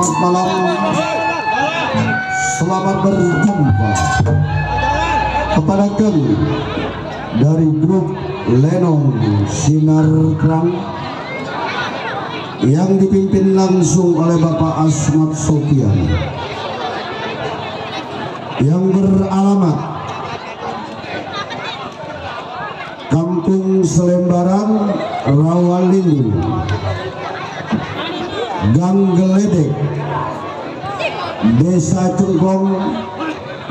Selamat malam, selamat berjumpa kepada kami dari grup Lenong Sinar Terang yang dipimpin langsung oleh Bapak Asmat Sofian yang beralamat Kampung Selembaran, Rawalindu, Gang Geledek, Desa Cengkong,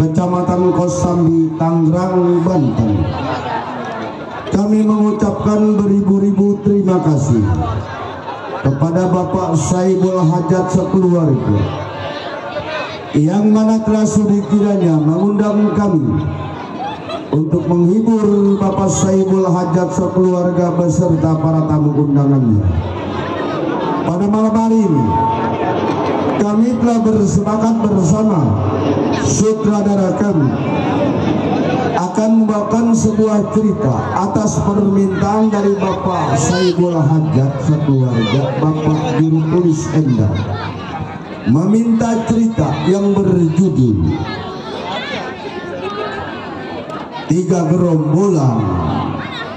Kecamatan Kosambi, Tangerang, Banten. Kami mengucapkan beribu-ribu terima kasih kepada Bapak Saibul Hajat sekeluarga yang mana telah sudi kiranya mengundang kami untuk menghibur Bapak Saibul Hajat sekeluarga beserta para tamu undangannya. Pada malam hari ini kami telah bersepakat bersama sutradara kami akan membawakan sebuah cerita atas permintaan dari Bapak Saibul Hajat sekeluarga. Bapak Juru Tulis Endang meminta cerita yang berjudul Tiga Gerombolan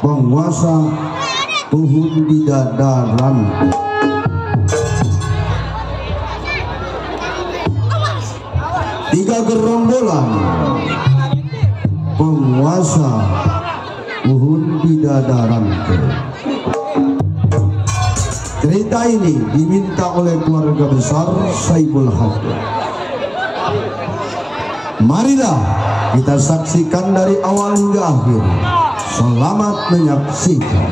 Penguasa Tuhun Bidadaran. Tiga gerombolan penguasa Tuhun Bidadaran. Cerita ini diminta oleh keluarga besar Saibul Hajat. Marilah kita saksikan dari awal hingga akhir. Selamat menyaksikan.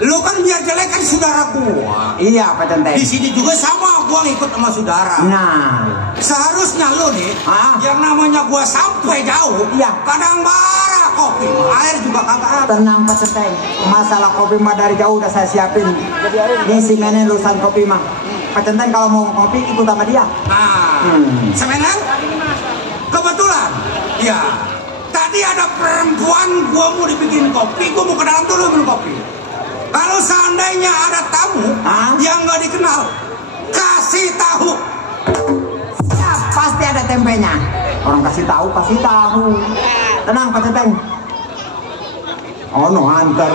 Lu kan biar jelek kan saudara gua. Iya Pak Centeng. Di sini juga sama, gua ngikut sama saudara. Nah, seharusnya lu nih, yang namanya gua sampai jauh, iya, kadang bara kopi, air juga kagak ada. Tenang Pak Centeng. Masalah kopi mah dari jauh udah saya siapin. Ini si Menen lulusan kopi mah. Pak Centeng kalau mau kopi ikut sama dia. Nah, semenan? Kebetulan, ya. Tadi ada perempuan, gua mau dibikin kopi, gua mau ke dalam dulu minum kopi. Kalau seandainya ada tamu yang nggak dikenal, kasih tahu. Siap, pasti ada tempenya. Orang kasih tahu pasti tahu. Tenang Pak Centeng. Oh no, antar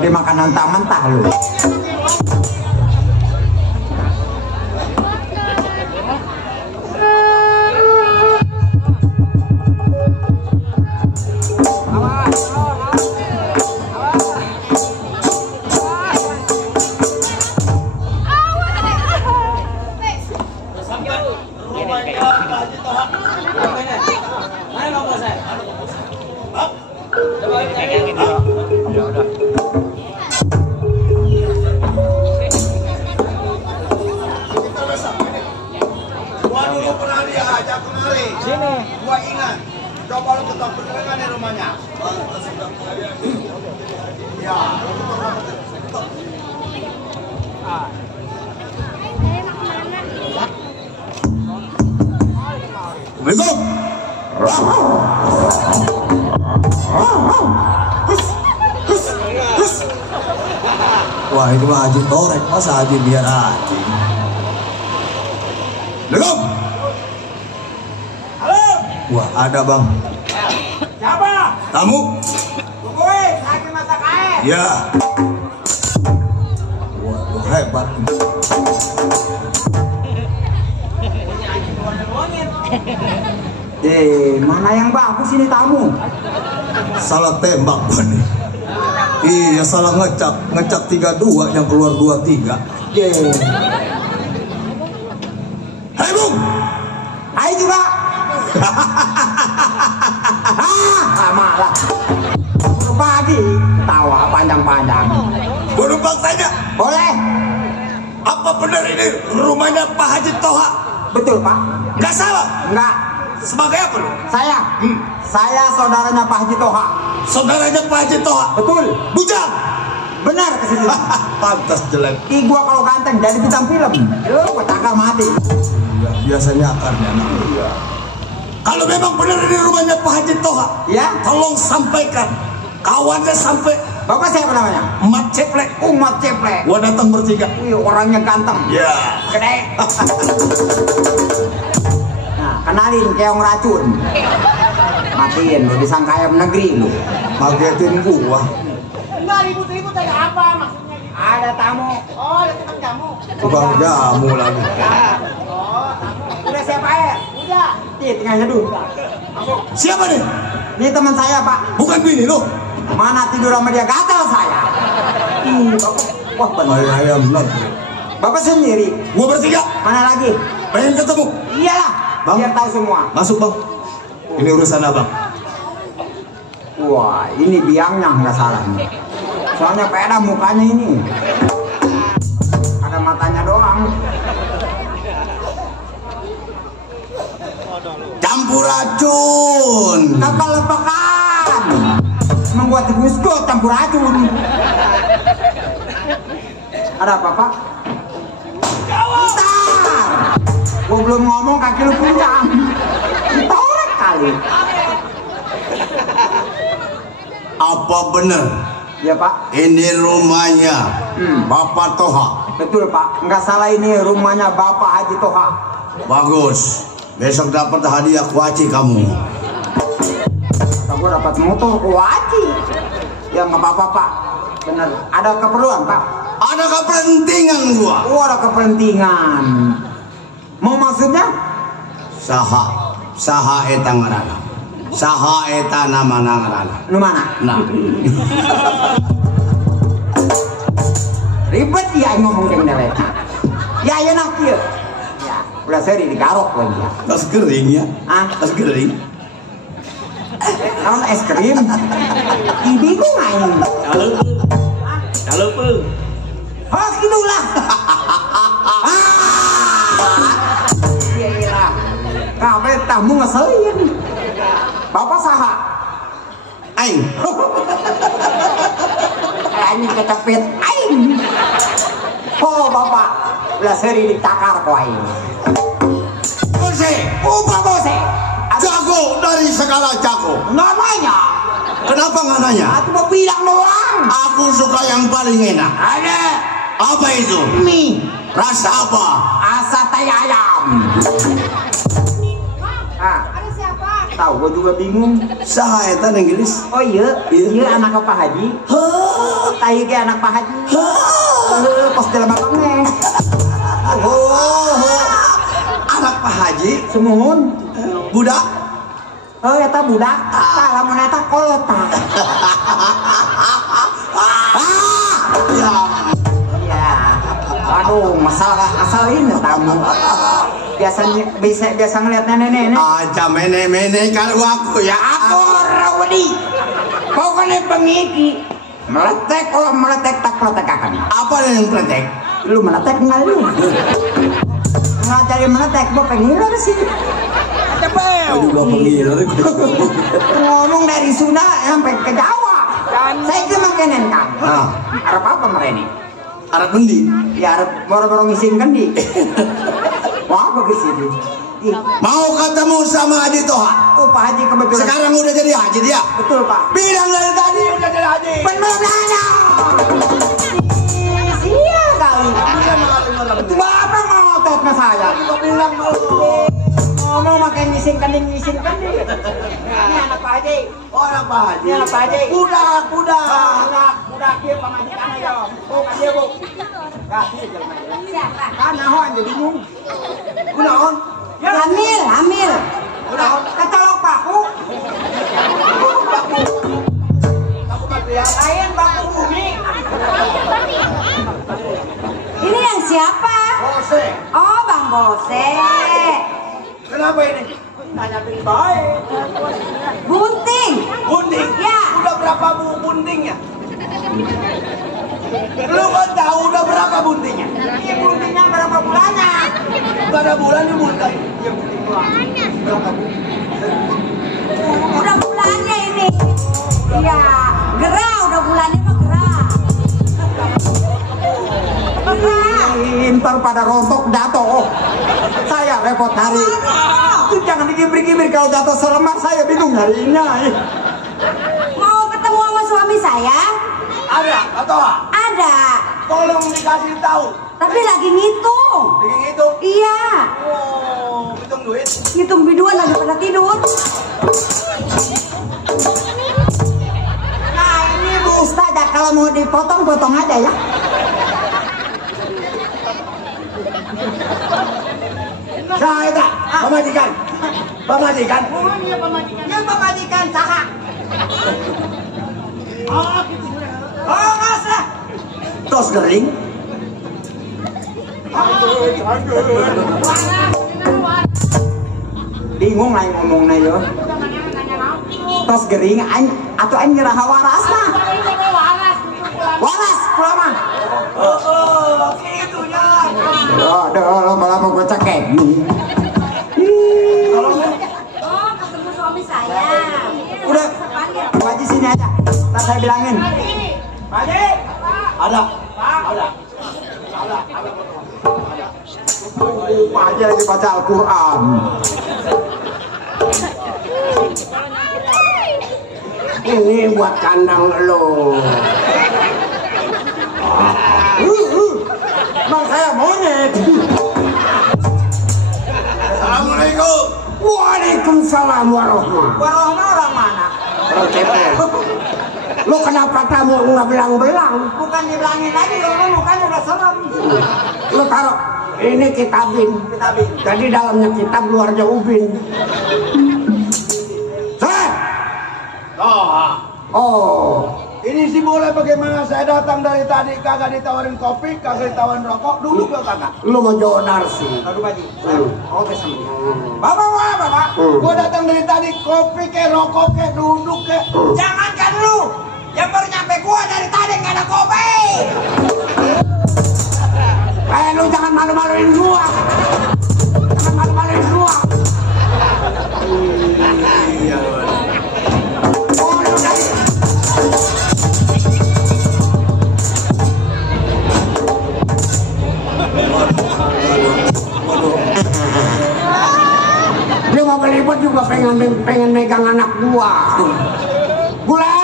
di makanan mentah lu. Gua ingat, coba lu ketok beneran di rumahnya. Ya. Assalamualaikum. Wah ini mah Haji Torek, masa Haji biar Haji. Assalamualaikum. Wah ada bang. Siapa? Tamu? Gue lagi masak air. Ya. Waduh hebat. Mana yang bagus ini tamu? Salah tembak nih. Iya salah ngecak 32 yang keluar 23. Hai Bung. Hai juga. Sama lah. Pagi tawa panjang-panjang. Gua numpang tanya. Boleh? Apa benar ini rumahnya Pak Haji Toha? Betul Pak. Nggak salah? Enggak. Sebagai apa lu? Saya saudaranya Pak Haji Toha. Saudaranya Pak Haji Toha? Betul. Bujang? Benar kesini. Pantas jelek. Gua kalau ganteng jadi bintang film. Gua cakar mati. Ya, biasanya akarnya anak. Iya. Kalau memang benar ini rumahnya Pak Haji Toha, ya, tolong sampaikan kawannya sampai Bapak siapa namanya? Mat Ceplek. Umat Ceplek. Gua datang bertiga. Wih, orangnya ganteng. Ya. Gede. Nah, kenalin keong racun. Matiin lu, disangka ayam negeri lu. Ngagetin gua. Enggak ribut-ribut ada apa maksudnya gitu? Ada tamu. Oh, ada tukang jamu. Tukang jamu lagi. Udah siap air? Udah. Tinggal nyeduh. Siapa nih? Ini teman saya, Pak. Bukan bini lu. Mana tidur sama dia, gatal saya. Bapak, wah benar. Ayam negeri. Bapak sendiri. Gua bertiga. Mana lagi? Pengen ketemu. Iyalah, Bang. biar tahu semua. Masuk bang. Ini urusan abang. Wah, ini biangnya nggak salah nih. Soalnya beda mukanya ini. Ada matanya doang. Campur racun. Kakak lepakan. Membuat gusko campur racun. Ada apa, Pak? Bentar. Gua belum ngomong kaki lu pinjam. Ditolak kali. Apa bener? Ya, Pak. Ini rumahnya Bapak Toha. Betul, Pak. Nggak salah, ini rumahnya Bapak Haji Toha. Bagus. Besok dapat hadiah kuaci kamu. Gue dapat motor kuaci. Ya nggak apa-apa, Pak. Bener. Ada keperluan, Pak. Ada kepentingan gua. Oh, ada kepentingan. Mau maksudnya? Saha eta ngaranna. Saha eta nama ngaranna. Lu mana? Nah. Ribet ya ngomong yang dewek. Ya enak ya. Ya, udah seri digarok lagi ya. Tas kering ya. Ah, Tas kering. naon es krim? Ibi ku ngain. Kalau pun. Oh, gitu lah. Iya iya. Kabe tamu ngeselin. Bapak saha? Aing. Anjing kecepit. Aing. Oh, Bapak. Ulah seri ditakar ku aing. Bose, Upah bose. jago dari segala jago. Nggak nanya. Kenapa nggak nanya? Aku mau bilang doang. Aku suka yang paling enak. Ada Apa itu? mie. Rasa apa? Asa tai ayam. Ah, Ada siapa? tahu gua juga bingung. Saha eta Inggris? Oh iya, iya anak Pak Haji. Tai ge anak Pak Haji. Pas dalam abangnya. Oh, anak Pak Haji, Semuhun. budak. Oh, eta budak. Lamun eta kolota. Ya, Ya. Aduh, masalah asal ini tamu. Biasanya biasa ngeliat nenek-nenek. aja mene-mene kalau aku ya. Aku rawadi. Pokoknya pengiki. Meletek kalau meletek tak meletek akan. Apa yang pletek? Lu meletek nggak lu? Nggak cari meletek, gua pengen lu sih. Aku juga pengiler. Ngomong dari Sunda sampai ke Jawa. Saya itu makenen kan. Ah, Arab apa mereka? Arab bendi. Ya Arab boro-boro ngisin kan di. Wah, bagus itu. Ih, Mau ketemu sama Haji Toha. oh Pak Haji kebetulan. Sekarang udah jadi haji dia. Betul Pak. Bilang dari tadi udah jadi haji. Belum nanya. Iya kali. Itu bapak ngotot sama saya. Bilang dulu. Ngomong makan ngising kening. Ini anak Pak Haji. Oh, anak Pak Haji. Ini anak Pak Haji. Budak. Budak dia pamajikan aja. Bu, kan dia bu. Kasih jelma. Siapa? Kan naon jadi bingung. Kunaon? Hamil. Naon? Kecolok paku. Lain paku bumi. Ini yang siapa? Bose. Oh, Bang Bose. Kenapa ini? Tanya baik. Bunting. Bunting. Ya. Udah berapa buntingnya? Lu kan tahu udah berapa buntingnya? Ini buntingnya berapa bulannya? Gak ada bulan di bunting. Iya bunting doang. Berapa bu? Udah bulannya ini. Iya. Gerah, udah bulannya mah gerah. Gerah. Ntar pada rontok jatuh. Saya repot hari. Itu jangan dikibir-kibir kalau jatuh selemak saya bingung nyariinnya. Mau ketemu sama suami saya? Ada atau Ada. tolong dikasih tahu. Tapi lagi ngitung. Begini itu. Iya. Oh, hitung duit. Ngitung biduan lagi pada tidur. Nah ini Bu Ustazah, kalau mau dipotong, potong aja ya. Saya tak, pemajikan. Pemajikan. Ini pemajikan saha. Oh, mas lah. Tos gering. Bingung lah ngomongnya yo. Tos gering, atau aing nyerah waras nah. Waras, kelama. Oh, gitunya. Aduh, malah mau gue cekek. Oh, ketemu suami saya. Udah, Bu Haji sini aja. Ntar saya bilangin. Pak Haji. Ada. Ada. Pak Haji lagi baca Al-Quran. Ini buat kandang lo. Bang saya monyet. Assalamualaikum. Waalaikumsalam warahmatullahi. Warahmah orang mana? Orang CPL. Lo kenapa kamu nggak belang-belang? Bukan dibilangin lagi, lo kan udah serem. Lo taruh ini kitabin. Kitabin. Jadi dalamnya kitab, luarnya ubin. Oh, Ini sih boleh bagaimana saya datang dari tadi kagak ditawarin kopi, kagak ditawarin rokok, duduk gak kagak? lo mau jodoh sih. Aduh Haji, oke sama dia. Bapak, gua datang dari tadi kopi ke rokok ke duduk ke. Jangankan lu, yang baru nyampe gua dari tadi gak ada kopi. Lu jangan malu-maluin gua. Jangan malu-maluin gua. Iya. Oh, lu dari. Dia mau belibet juga pengen megang anak gua. Bule,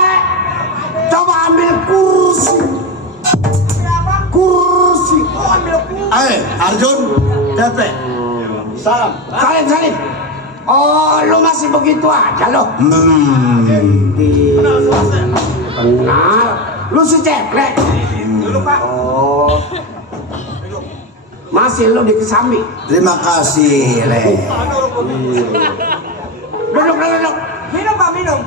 coba ambil kursi. Kursi. Arjun, Tepe. Salam. Salim. Oh, lu masih begitu aja lo. Kenal. Lu si Ceplek. Dulu Pak. Oh. Masih lu di Kesambi. Terima kasih, Le. Duduk. Minum Pak, minum.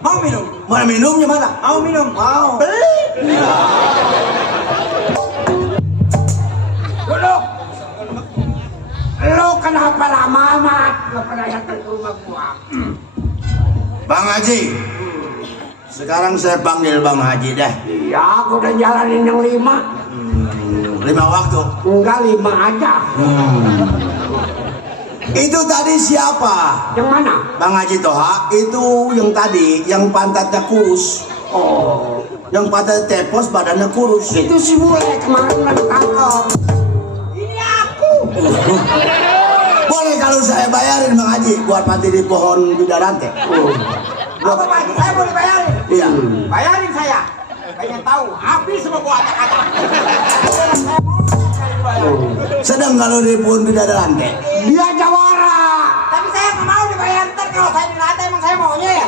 Mau minum? Mana minumnya mana? Mau minum? Mau. Beli. Duduk. Lu kenapa lama amat? Gak pernah datang ke rumah gua. Bang Haji. Sekarang saya panggil Bang Haji dah. Iya, aku udah jalanin yang 5. 5 waktu. Enggak, 5 aja. Itu tadi siapa? Yang mana? Bang Haji Toha, itu yang tadi, yang pantatnya kurus. Oh, Yang pantatnya tepos, badannya kurus. itu si bule kemarin udah ditangkap. Ini aku. Boleh kalau saya bayarin Bang Haji buat mati di pohon bidarante. Apa Pak Haji, saya mau dibayarin? Iya. Bayarin saya. Pengen tahu, habis semua gua acak-acak. Sedang kalau di pohon bidarante. Dia jawara. Tapi saya nggak mau dibayar, ntar kalau saya dilantai emang saya maunya ya.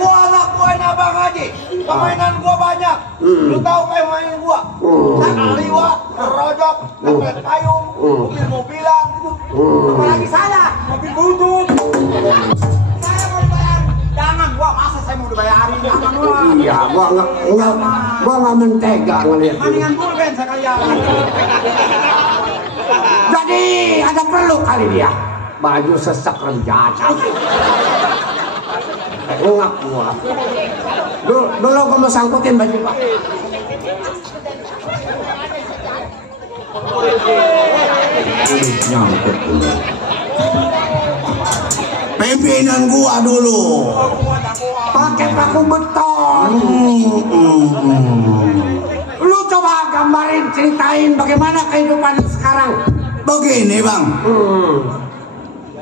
Gua anak buahnya Bang Haji. Permainan gua banyak. Lu tahu permainan gua? Liwa, rojok, nempel payung, mobil-mobilan, gitu. Apalagi saya, mobil butut. Saya mau dibayar. Jangan gua, masa saya mau dibayarin? Jangan gua. Iya, gua nggak mentega ngeliat. Mendingan pulpen sekalian. Jadi ada perlu kali dia. Baju sesak renjata. Ngak gua. Dulu gua mau sangkutin baju Pak. Nyangkut dulu. Pimpinan gua dulu. Pakai paku beton. Lu coba gambarin, ceritain bagaimana kehidupan lu sekarang. Begini Bang.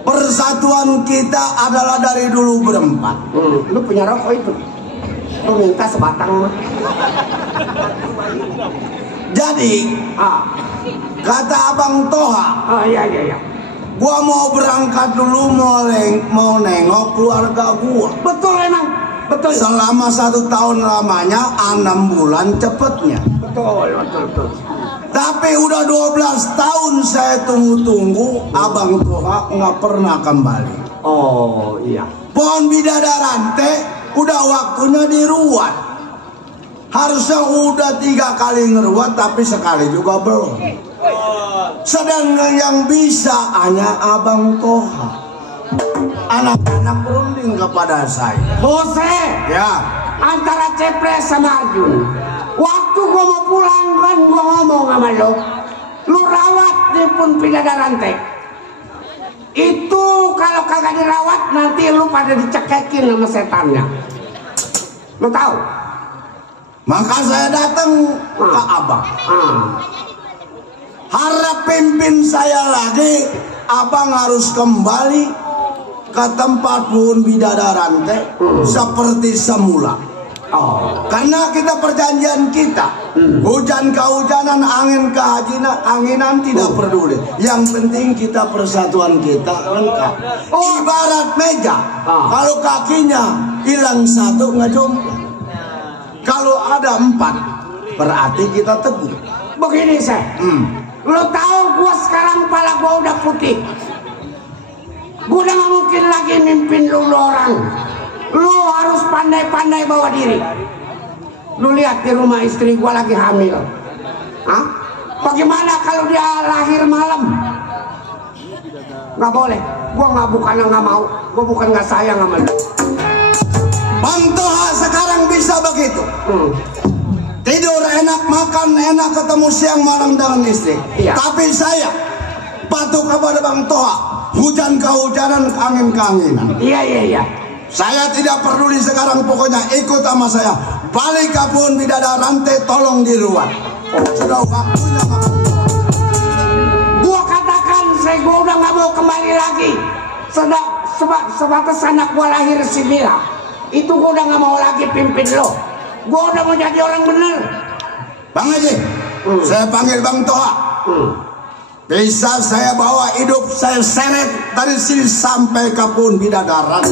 Persatuan kita adalah dari dulu berempat. Lu punya rokok itu? Lu minta sebatang mah. Jadi, kata Abang Toha, Iya. gua mau berangkat dulu mau nengok keluarga gua. Betul emang, betul. Selama 1 tahun lamanya, 6 bulan cepetnya. Betul. Tapi udah 12 tahun saya tunggu-tunggu, Abang Toha nggak pernah kembali. Oh iya. Pohon bidadaran teh udah waktunya diruat. Harusnya udah 3 kali ngeruat, tapi sekali juga belum. Sedangkan yang bisa hanya Abang Toha. Anak-anak berunding kepada saya. Bose, Ya, antara Cepres sama Arjun. Waktu gua mau pulang kan gua ngomong sama lu rawat di pun bidadaran teh. Itu kalau kagak dirawat nanti lu pada dicekekin sama setannya. Lu tahu? maka saya datang ke Abang. Harap pimpin saya lagi, Abang harus kembali ke tempat pohon bidadaran teh seperti semula. Karena kita perjanjian kita, hujan kehujanan, angin keanginan tidak peduli. Yang penting kita persatuan kita lengkap. Ibarat meja, kalau kakinya hilang 1 nggak jomplang. Kalau ada 4 berarti kita teguh. Begini saya, lu tahu gua sekarang kepala gua udah putih. Gua udah gak mungkin lagi mimpin lu orang. Lu harus pandai-pandai bawa diri. Lu lihat di rumah istri gua lagi hamil. Bagaimana kalau dia lahir malam? Gak boleh. Gua bukan gak mau. Gua bukan gak sayang sama lu. Bang Toha sekarang bisa begitu. Tidur enak, makan enak, ketemu siang malam dengan istri. Iya. Tapi saya patuh kepada Bang Toha. Hujan kehujanan, angin keanginan. Iya. Saya tidak peduli sekarang, pokoknya ikut sama saya. Balik ke pohon bidadaran teh, tolong diruat. Sudah waktunya makan. Gua katakan gua udah gak mau kembali lagi. Sebatas anak gua lahir si Mila, itu gua udah gak mau lagi pimpin lo. Gua udah mau jadi orang bener. Bang Haji, saya panggil Bang Toha. Bisa saya bawa hidup, saya seret dari sini sampai ke pohon bidadaran.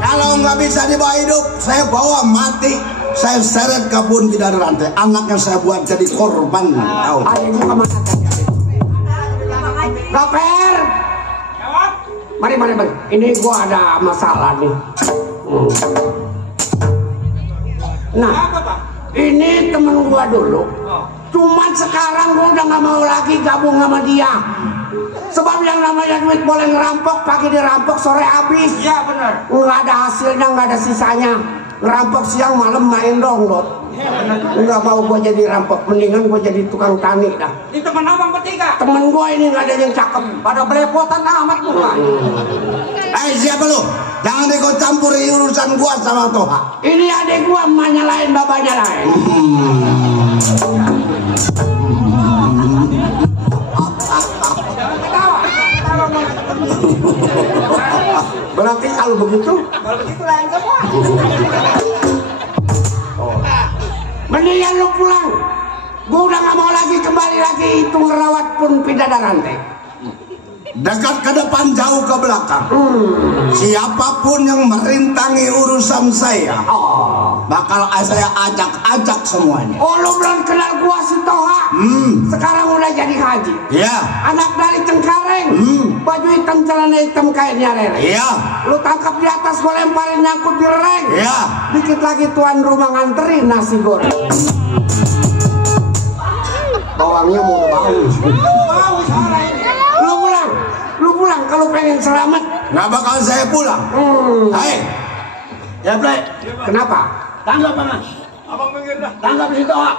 Kalau nggak bisa dibawa hidup, saya bawa mati. Saya seret ke pohon bidadaran. Anaknya saya buat jadi korban. Ayo gua kemana tadi? Gaper. Mari. Ini gua ada masalah nih. Nah, ini temen gua dulu. Cuman sekarang gua udah gak mau lagi gabung sama dia. Sebab yang namanya duit boleh ngerampok, pagi dirampok, sore habis. Iya benar. Nggak ada hasilnya, nggak ada sisanya. Ngerampok siang, malam main dongdot. Nggak mau gua jadi rampok, mendingan gua jadi tukang tani dah. Ini teman abang bertiga. Temen gua ini nggak ada yang cakep, pada belepotan amat muka. Siapa lu? Jangan ikut campur urusan gua sama Toha. Ini adik gua, emaknya lain, babanya lain. Berarti kalau begitu lain semua. mendingan lu pulang. Gua udah gak mau lagi kembali lagi itu ngerawat pun bidadaran teh. Dekat ke depan, jauh ke belakang. Siapapun yang merintangi urusan saya, bakal saya ajak semuanya. Oh, lu belum kenal gua si Toha. Sekarang udah jadi haji. Iya. Anak dari Cengkareng. Baju hitam, celana hitam, kainnya rere. Iya. Lu tangkap di atas, gua lemparin nyangkut di reng. Iya. Dikit lagi tuan rumah nganterin nasi goreng. Bawangnya mau bau. Lu pulang kalau pengen selamat. Nggak bakal saya pulang. Hai. Ya, Bre. Kenapa? Tanggap mana? Abang pinggir dah. Tanggap si Toha.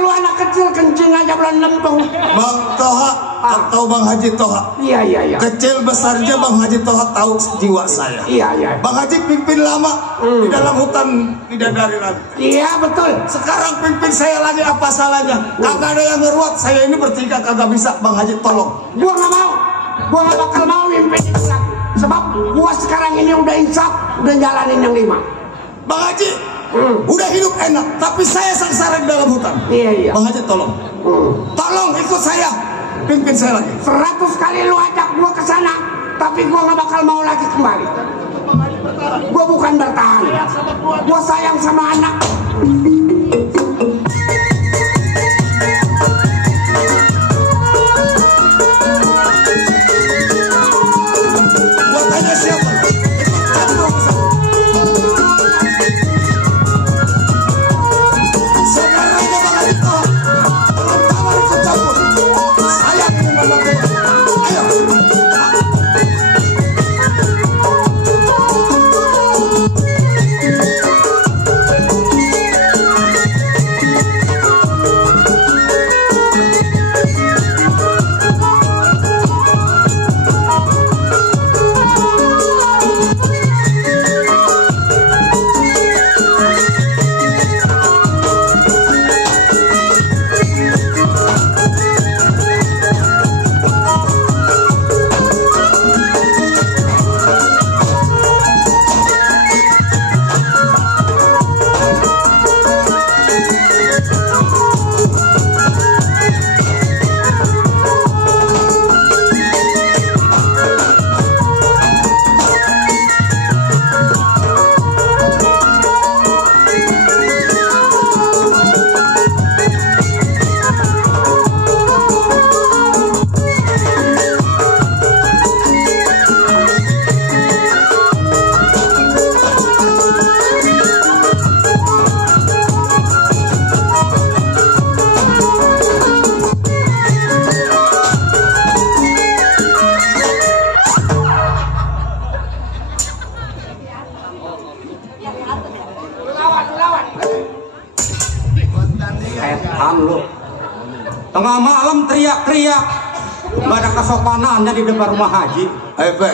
Lu anak kecil kencing aja belum lempeng. Bang Toha atau Bang Haji Toha. Iya. Kecil besarnya Bang Haji Toha tahu jiwa saya. Iya. Bang Haji pimpin lama di dalam hutan bidadari lagi. Iya betul. Sekarang pimpin saya lagi, apa salahnya? Kagak ada yang ngeruat, saya ini bertiga kagak bisa. Bang Haji tolong. Gua nggak mau. gua gak bakal mau mimpin itu lagi. Sebab gua sekarang ini udah insaf, udah jalanin yang 5. Bang Haji, udah hidup enak, tapi saya sengsara di dalam hutan. Iya. Bang Haji tolong, tolong ikut saya, pimpin saya lagi. 100 kali lu ajak gua ke sana, tapi gua gak bakal mau lagi kembali. Gua bukan bertahan, gua sayang sama anak. Gua tanya siapa? Saudaranya Bang Haji tolong, tangan ikut campur. Saya ingin membantu. Ayo. Tengah malam teriak-teriak, nggak ada kesopanannya di depan rumah Haji. Pe,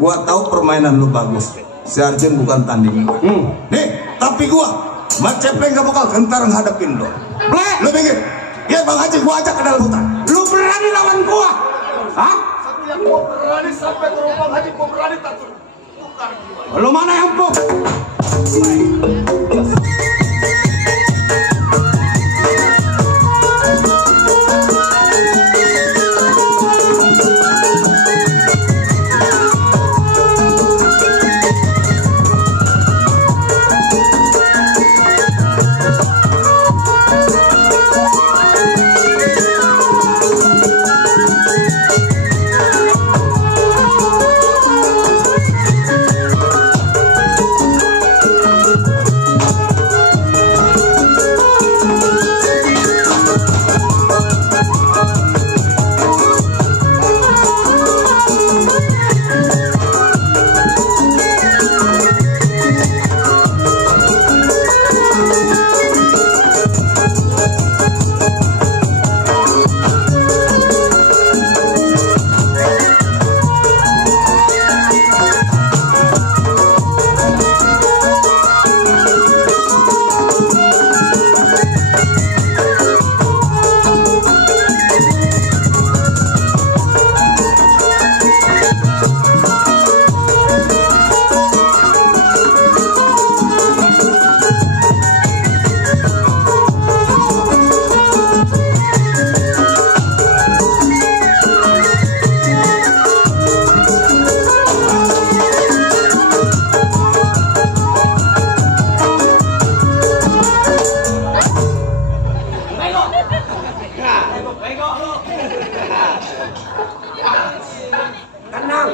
gua tahu permainan lu bagus. Si Arjun bukan tanding. Nih, tapi gua Macepleng gak bakal gentar ngadepin lo. Lu pikir? Ya Bang Haji gua ajak ke dalam hutan. Lu berani lawan gua? Hah? Yang gua berani sampai ke rumah Haji, gua berani tak tukar. Lu mana yang empuk? Tenang.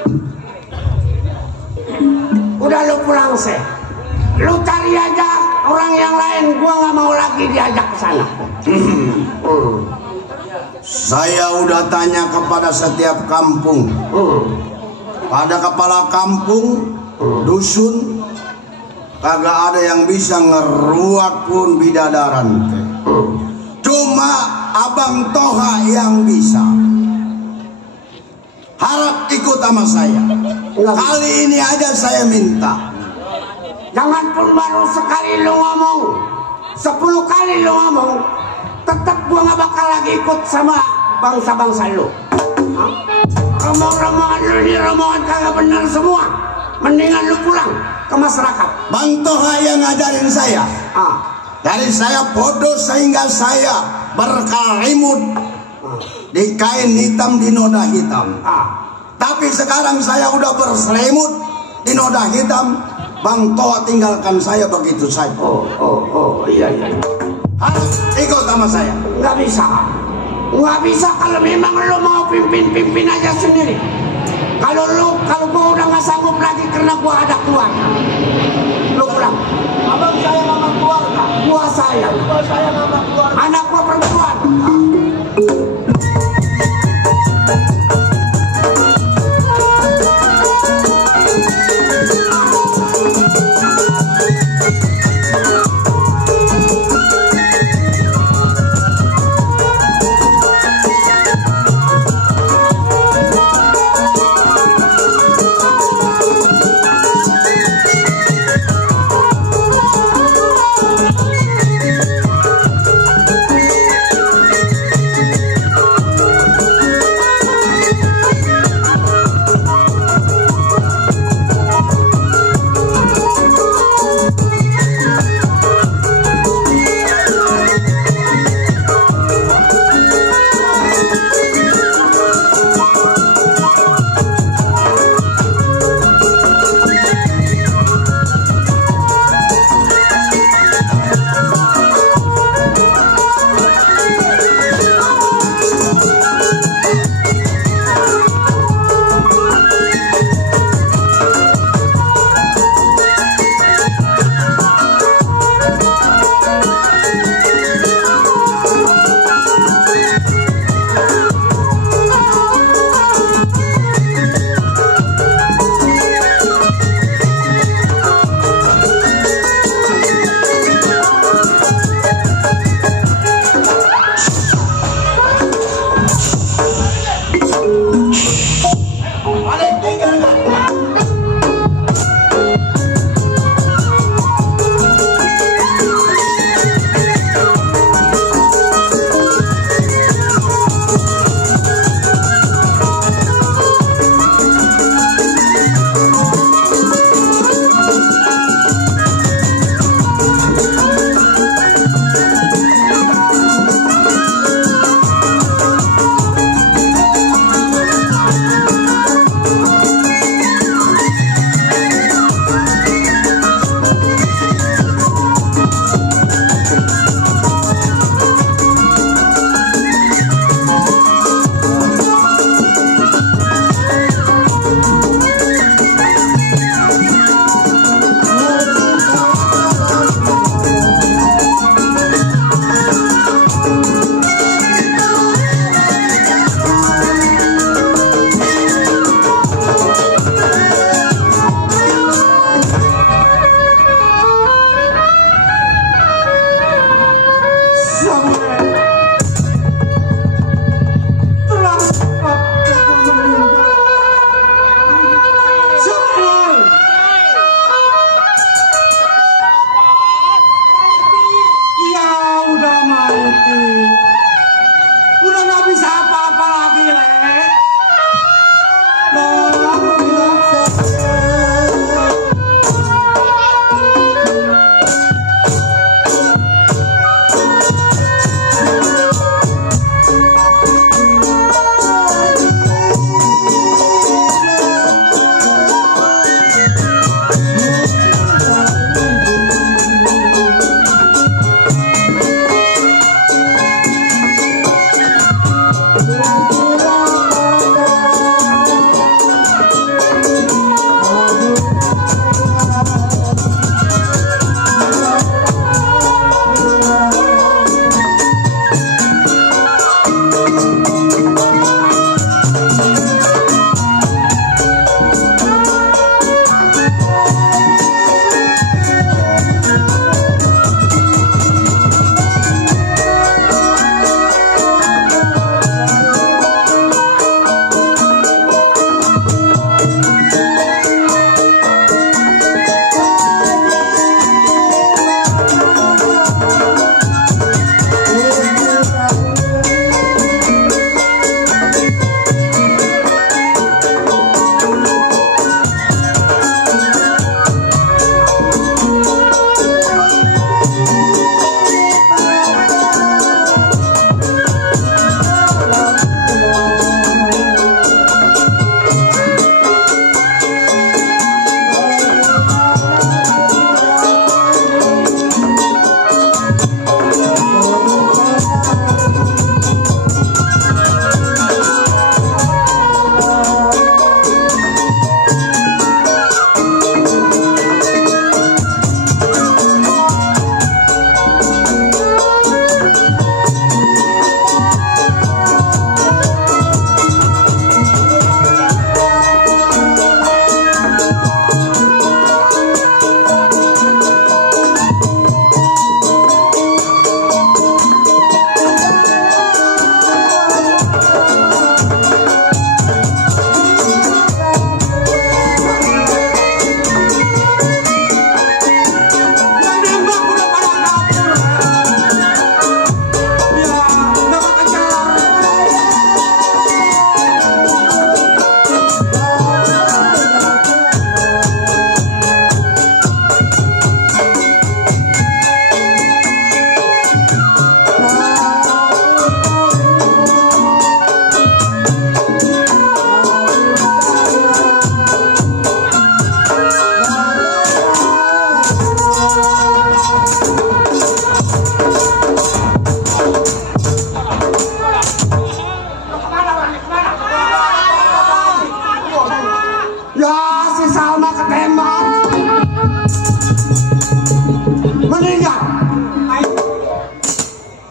Udah lu pulang sih. Lu cari aja orang yang lain, gua nggak mau lagi diajak ke sana. Saya udah tanya kepada setiap kampung, pada kepala kampung, dusun, kagak ada yang bisa ngeruak pun bidadaran. Cuma Abang Toha yang bisa. Harap ikut sama saya. Kali ini aja saya minta. Jangan pun baru sekali lu ngomong, 10 kali lu ngomong, tetap gua nggak bakal lagi ikut sama bangsa-bangsa lu. Hah? Omong-omongan lu ini omongan kagak benar semua. Mendingan lu pulang ke masyarakat. Bang Toha yang ngajarin saya. Dari saya bodoh sehingga saya berkalimut di kain hitam di noda hitam. Tapi sekarang saya udah berselimut di noda hitam. Bang Toha tinggalkan saya begitu saja. Iya. Harus ikut sama saya. Nggak bisa kalau memang lu mau pimpin aja sendiri. Kalau gua udah nggak sanggup lagi karena gua ada keluarga, lu pulang. Abang saya mama keluarga. Gua sayang. Abang saya mama keluarga. Anak gua perempuan.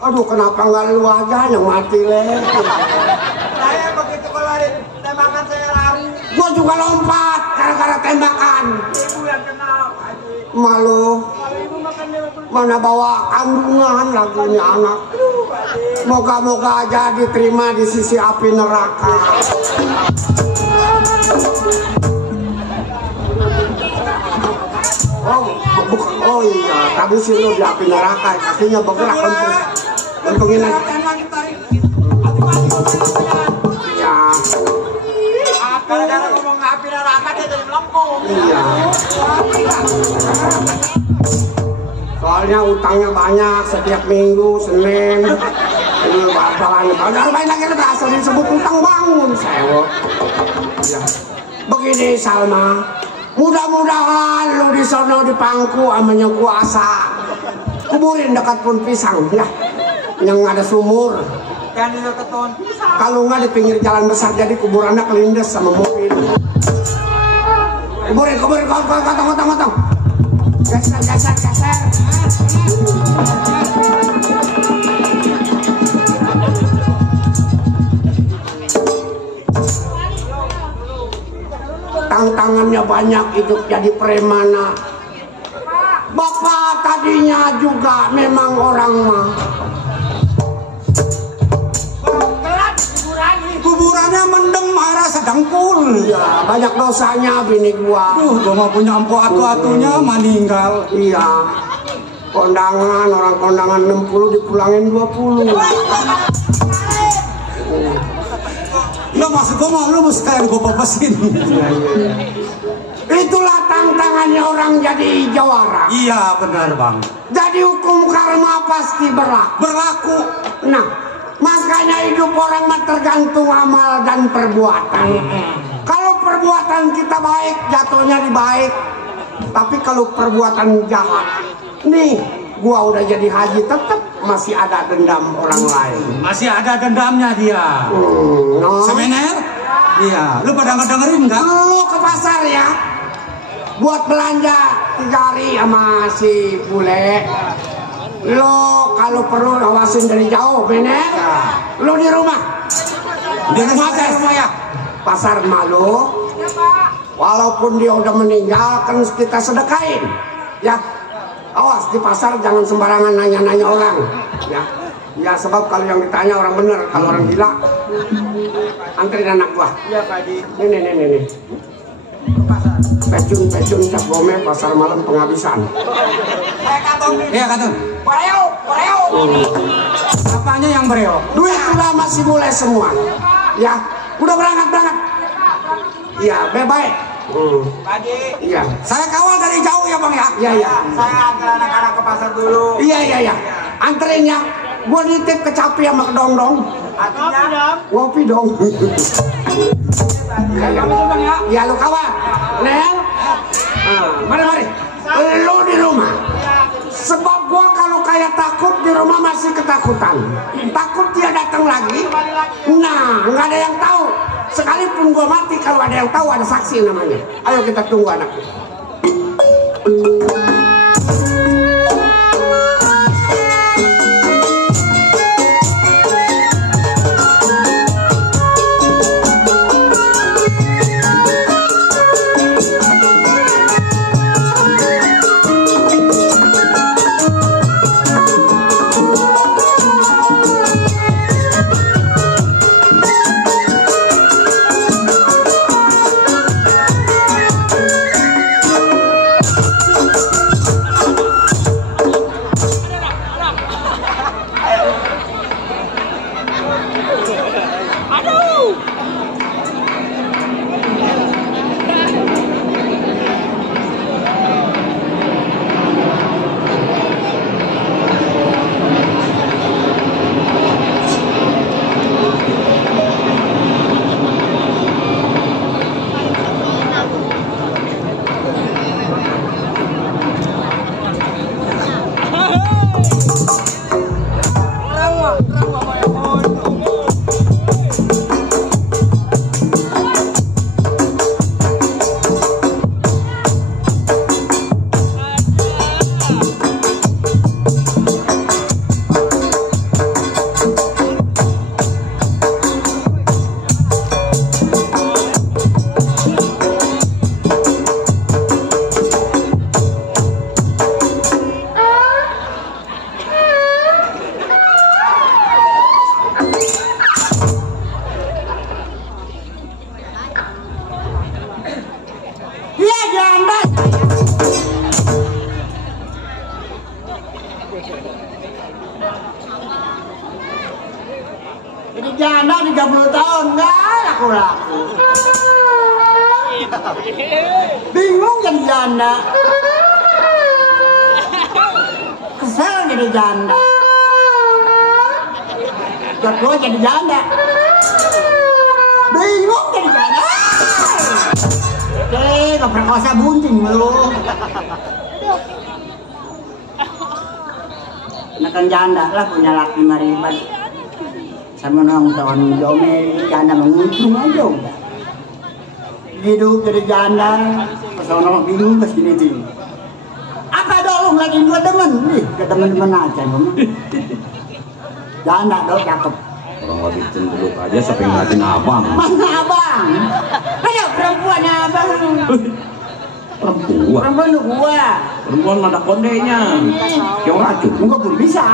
Aduh, kenapa nggak lu aja yang mati leh? Saya begitu kalau ada tembakan saya lari. Gua juga lompat gara-gara tembakan. Ibu yang kenal. Malu. Kalau ibu makan dia Mana bawa kandungan lagi nih anak. Moga-moga aja diterima di sisi api neraka. Oh iya, tadi sih lu di api neraka, kakinya bergerak untungin aja. Iya. Gara-gara ngomong api neraka dia jadi melempung. Iya. Soalnya utangnya banyak setiap minggu, Senin. Ini bakalan banyak lagi berasal disebut utang bangun sewa. Ya. Begini Salma, mudah-mudahan lu di sono di pangku amanya kuasa. Kuburin dekat pohon pisang ya, yang ada sumur. Dan di dekat pohon pisang. Kalau nggak di pinggir jalan besar jadi kuburannya kelindes sama mobil. Kuburin, potong. Geser. Tantangannya banyak hidup jadi premana. Bapak tadinya juga memang orang mah. Kuburannya mendem arah sedangkul. Ya, banyak dosanya bini gua. Gua mau punya empu atu-atunya meninggal. Iya. Orang kondangan 60 dipulangin 20. Lo maksud gua mau lu sekalian gua papasin. Itulah tantangannya orang jadi jawara. Iya benar bang. Jadi hukum karma pasti berlaku. Nah, makanya hidup orang mah tergantung amal dan perbuatan. Kalau perbuatan kita baik, jatuhnya di baik. Tapi kalau perbuatan jahat, nih gua udah jadi haji tetap masih ada dendam orang lain. Masih ada dendamnya dia. No. Semener? Iya. Lu pada ngedengerin nggak? Lu ke pasar ya, buat belanja 3 hari sama si bule. Lo kalau perlu awasin dari jauh, bener? Lo di rumah. Di rumah ya. Pasar malu. Walaupun dia udah meninggal, kan kita sedekain. Ya, awas di pasar jangan sembarangan nanya-nanya orang. Ya sebab kalau yang ditanya orang bener, kalau orang gila, anterin anak gua. Iya Pak Haji. Nih. Pecun cap gome pasar malam penghabisan. Iya katong. Bereo. Apanya yang bereo? Duit udah masih mulai semua. Ya, udah berangkat. Iya, baik. Pak Haji. Iya. Saya kawal dari jauh ya bang ya. Iya. Saya antar anak-anak ke pasar dulu. Iya. Anterin ya. Gua nitip kecapi sama kedong-dong. Artinya Ngopi dong. ya. Ya lu kawan. Nel. Mari. Lu di rumah. Sebab gua kalau kayak takut di rumah masih ketakutan. Takut dia datang lagi. Nah, nggak ada yang tahu. Sekalipun gua mati, kalau ada yang tahu ada saksi namanya. Ayo kita tunggu anak. Jadi janda 30 tahun nggak laku-laku. Bingung jadi janda. Kesel jadi janda. Jatuh jadi janda. Bingung jadi janda. Gak perkosa bunting lu. Nekan janda lah punya laki mariban. Sama nonton domel janda menguntung aja udah. Hidup jadi janda, pas orang bingung pas gini bingung. Apa dong lagi gua demen nih, ke demen-demen aja ngomong. Janda dong cakep. Orang lagi cenderung aja sampai ngeliatin abang. Mana abang? Ayo perempuannya abang. Perempuan? Perempuan lu gua. Perempuan ada kondenya. Kayak racun. Enggak pun bisa.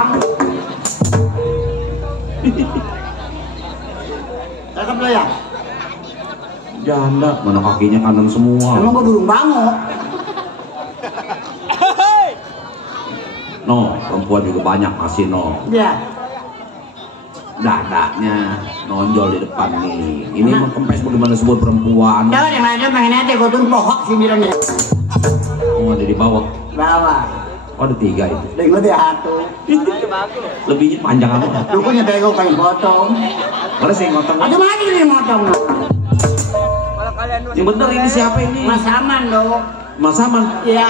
Cakep lo ya? Janda, mana kakinya kanan semua. Emang gua burung bango. No, perempuan juga banyak masih no. Iya. Dadanya nonjol di depan nih. Ini mah kempes bagaimana sebut perempuan. Jangan yang lainnya pengen aja gua tuh pohok sindirannya. Oh, ada di bawah. Bawah. Oh, ada 3 itu. Dan gua dia satu. Lebihnya panjang apa? Dukunya bego kayak potong. Mana sih ngotong? Ada mati nih motong. Yang bener ini siapa ini? Mas Aman dong. Mas Aman. Iya.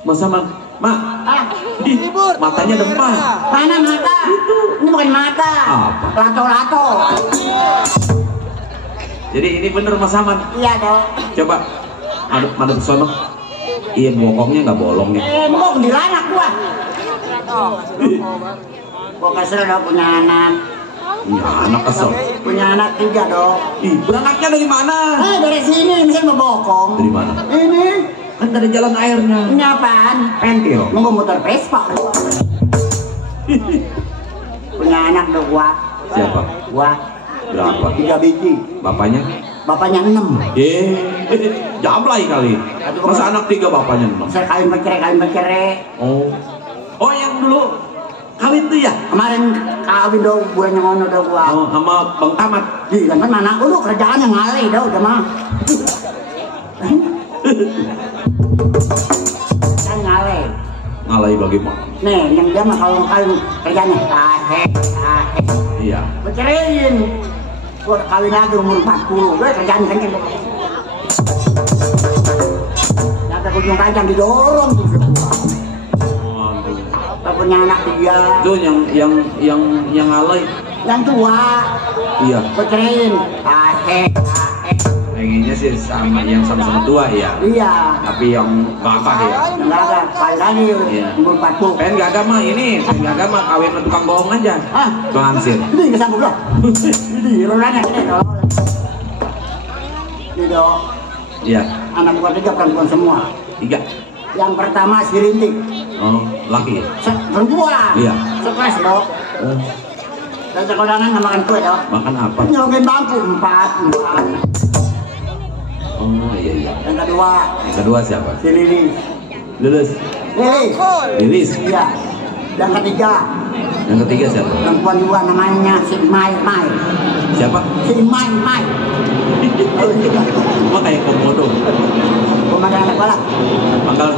Mas Aman. Mak. Ah, Matanya dempah. mana mata? Ini bukan mata. Apa? Lato-lato. Jadi ini bener Mas Aman. Iya dong. Coba madep sono. Iya, bokongnya nggak bolong ya. Mau dilanak gua. Gua kesel dong punya anak. Punya anak kesel. Punya anak 3 dong. Ih, beranaknya dari mana? Dari sini misalnya mau bokong. Dari mana? Ini. Kan dari jalan airnya. Ini apaan? Pentil. Mau motor Vespa. Punya anak dong gua. Siapa? Gua. Berapa? 3 biji. Bapaknya? Bapaknya 6. Jablay kali. Masa anak 3 bapaknya 6? Saya kawin bercerai. Oh. Oh, yang dulu kawin tuh ya? Kemarin kawin dong gue yang ngono dong gua. Oh, sama Bang Tamat. Di kan mana aku lu kerjaan yang ngalih dong udah mah. Kan ngalih. Ngalai bagaimana? Nih, yang dia mah kalau kawin kerjanya tahe. Iya. Berceraiin. Gua udah kawin lagi umur 40. Gue kerjaan kenceng. Sampai ujung kacang didorong tuh. Waduh. Gak punya anak 3. Itu yang ngalai. Yang tua. Iya. Berceraiin. Tahe. Pengennya sih sama yang sama-sama tua ya. Iya. Tapi yang bapak ya. Enggak ada, kawin lagi Iya. umur 40. Pengen gak mah ini, pengen gak mah kawin sama tukang bohong aja. Ah, Bang Ansir. ini kesambung loh. Ini lo nanya ini dong. Ini dong. Iya. Anak gua 3 perempuan semua. 3. Yang pertama si Rintik. Oh, laki. Perempuan. Iya. Stres dong. Oh, Dan sekodangan nggak makan kue dong. makan apa? Nyogin bangku 4. Oh, iya. Yang kedua Yang kedua siapa? si Lilis. Lilis. Lilis. Iya. Yang ketiga Yang ketiga siapa? perempuan juga namanya si Mai. Siapa? Si Mai. Oh, iya. Cuma kayak komodo. Pemadam anak balap. Mangkal.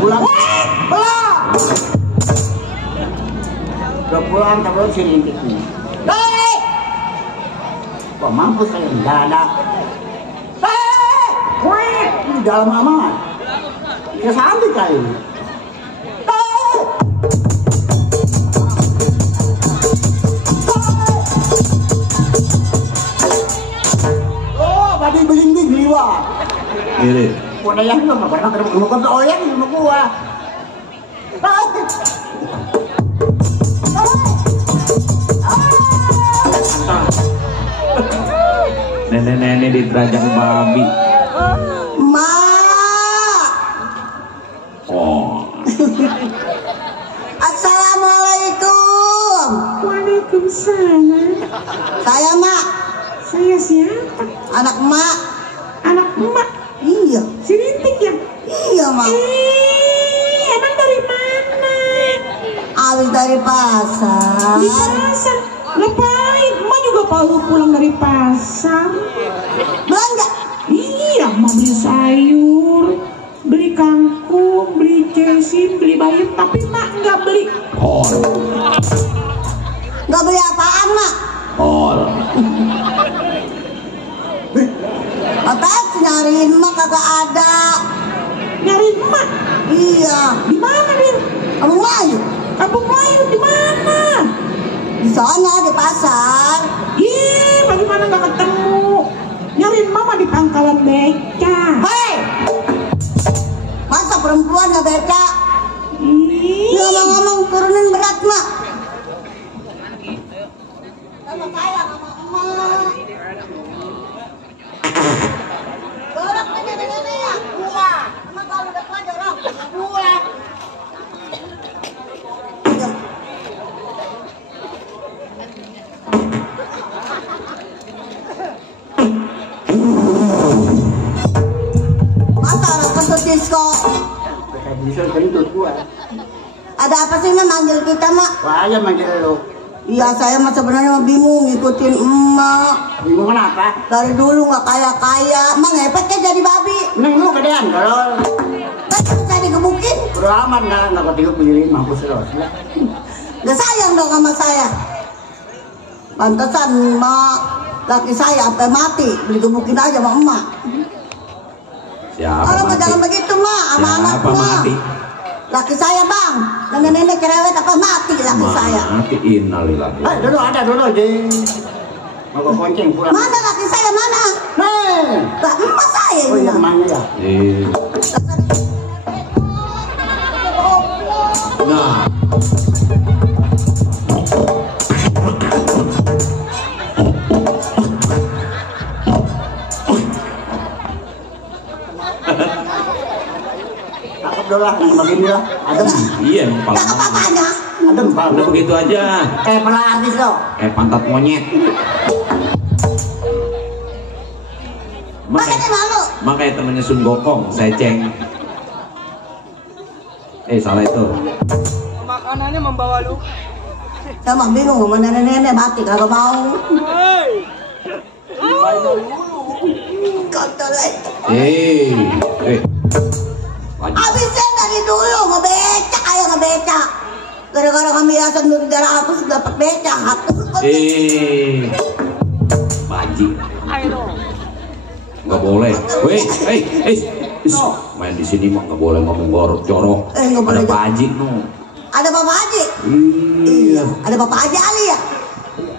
Pulang. Udah pulang terus si Rintik nih. Hei! Kok mampus saya nggak ada. Hei! Wih! Di dalam aman. Kesambi kali. Hei! Oh, tadi beling-beling liwat. Ini. Udah yang lu nggak pernah ketemu ke oyang sama gua. Nenek-nenek di derajat babi. Mak, Oh. assalamualaikum. Waalaikumsalam. Saya Mak, Saya siapa? anak Mak. Anak emak. Iya, Si Rintik ya? iya Mak. Enak habis dari pasar. Di pasar? Ngapain? Emak juga baru pulang dari pasar. Belanja? Iya, mau beli sayur, beli kangkung, beli cesim, beli bayam, tapi mak nggak beli kol. Nggak beli apaan, Mak? Kol. Apaan nyariin Mak kagak ada. Nyariin emak? Iya. Di mana, Dir? Kampung Melayu. Kampung Melayu di mana? Di sana di pasar. Ih, bagaimana nggak ketemu? Nyariin mama di pangkalan beca. Hei, masa perempuan nggak beca? Ih, Ngomong-ngomong turunin berat, Mak. Sama saya sama emak. Dorong ke nenek-nenek ya? Pulang. Emak kalau udah tua dorong. Pulang. Masa anak kesut disco? Ada apa sih, Mak, manggil kita, Mak? Wah, aja manggil lu. Iya, saya mah sebenarnya bingung ngikutin emak. Bingung kenapa? Dari dulu nggak kaya-kaya, emak ngepet kan jadi babi. Neng lu gedean kalau Kan saya digebukin. udah aman dah nggak ketiga pilih mampus terus. Gak sayang dong sama saya. Pantesan emak laki saya sampai mati digebukin aja sama emak. Siapa Kalau mati? jangan begitu, Mak, sama Siapa anak emak. mati? Laki saya, Bang. Nenek-nenek cerewet apa mati laki saya. Mati, innalillahi. Dulu ada dulu di mau gua konceng pulang. Mana laki saya mana? Nih. Lah, emak saya Oh ini. iya Bang. mana ya? Nah, Takut dulu lah yang begini lah. Adem. iya emang Tak pala. apa-apanya. Adem Udah kalau begitu aja. pernah artis lo. Pantat monyet. Makanya malu. Makanya temennya Sun Gokong, seceng. Salah itu. Makanannya membawa lu. Saya mah bingung sama nenek-nenek mati kagak mau. Kontol aja. Lanjut. Abisnya dari dulu ngebecak aja ngebecak. Gara-gara kami yayasan 300 dapat becak. Baji. Nggak boleh. Main di sini mah nggak boleh ngomong jorok. Nggak boleh. Ada Pak Haji no. Ada Bapak Haji? Iya. Ada Bapak Haji Ali ya?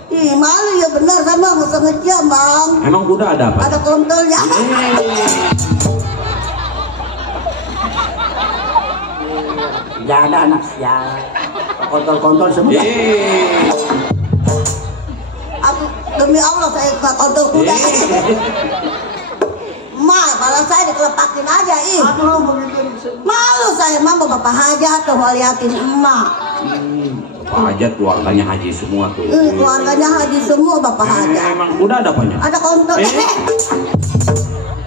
Ih, malu ya benar sama nggak sengaja, Bang. Emang kuda ada apa? Ada kontolnya. Ya ada anak ya. Kontol-kontol semua. Aku demi Allah saya nggak kontol kuda. Ma, malah saya dikelepakin aja, ih. Malu saya, mah Bapak Hajat tuh mau liatin emak. Bapak Hajat keluarganya haji semua tuh. Keluarganya haji semua Bapak Hajat. Emang kuda ada apanya? Ada kontol.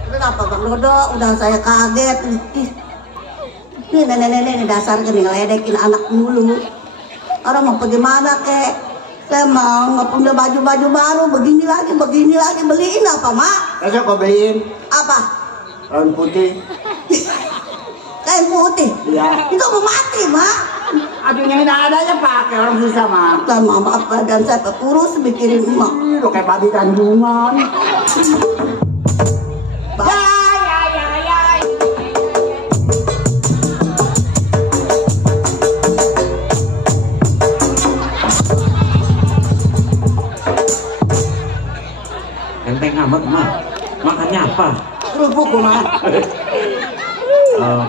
Kenapa Bang Dodo? Udah saya kaget. Ih. Ini nenek-nenek ini dasar gini ngeledekin anak mulu. Orang mau pergi mana kek? Saya mau nggak punya baju-baju baru, begini lagi, beliin apa, Mak? Besok kau beliin Apa? kain putih. Kain putih? Iya. Itu mau mati, Mak. Aduh yang ada aja pakai orang susah mah. Sama bapak dan saya kurus mikirin emak. Lo kayak babi kandungan. Enteng amat mah. Makannya apa? Kerupuk mah.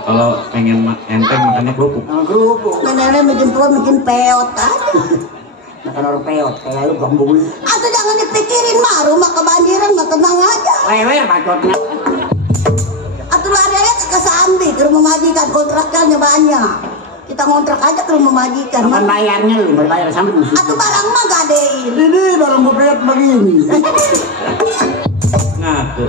Kalau pengen enteng makannya kerupuk. Kerupuk. Nenek-nenek bikin perut bikin peot aja. Makan orang peot kayak lu gambul. Atau jangan dipikirin mah, rumah kebanjiran mah tenang aja. Wewe bacotnya. Atau lari aja ke Kesambi, ke rumah majikan, kontrakannya banyak. Kita ngontrak aja ke rumah majikan. Kapan bayarnya lu? Bayar sampai musuh. Atau barang mah gadein. Ini barang gue peot begini. Ngaku.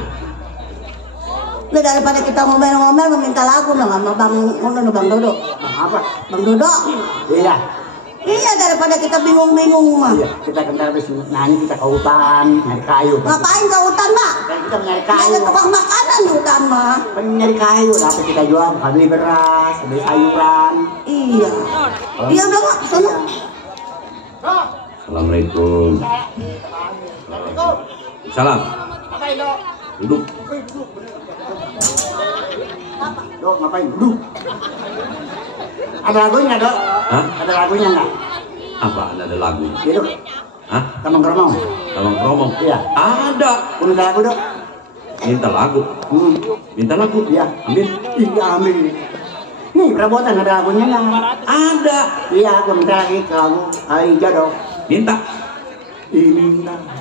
Udah daripada kita ngomel-ngomel meminta lagu dong sama Bang Dodo. Apa? Bang Dodo. Iya. Iya, daripada kita bingung-bingung mah. Iya, kita kentar habis nyanyi kita ke hutan, nyari kayu. Ngapain ke hutan, Mak? Kan kita nyari Nggak kayu. ada tukang makanan di hutan mah. Nyari kayu, tapi kita jual, beli beras, beli sayuran. Iya. Iya udah Mak, sana. Assalamualaikum. Salam. Duduk. Dok, ngapain? Duduk. Ada lagunya, Dok? Hah? Ada lagunya nggak? Apa ada lagu? Iya, Dok. Hah? Tamang Keromong. Tamang Keromong? Iya. Ada. Minta lagu, Dok? Minta lagu. Minta lagu? Iya. Ambil. Iya, ambil. Nih, perabotan ada lagunya nggak? Ada. Iya, aku minta lagi ke lagu Kali Jodoh. Minta. Ini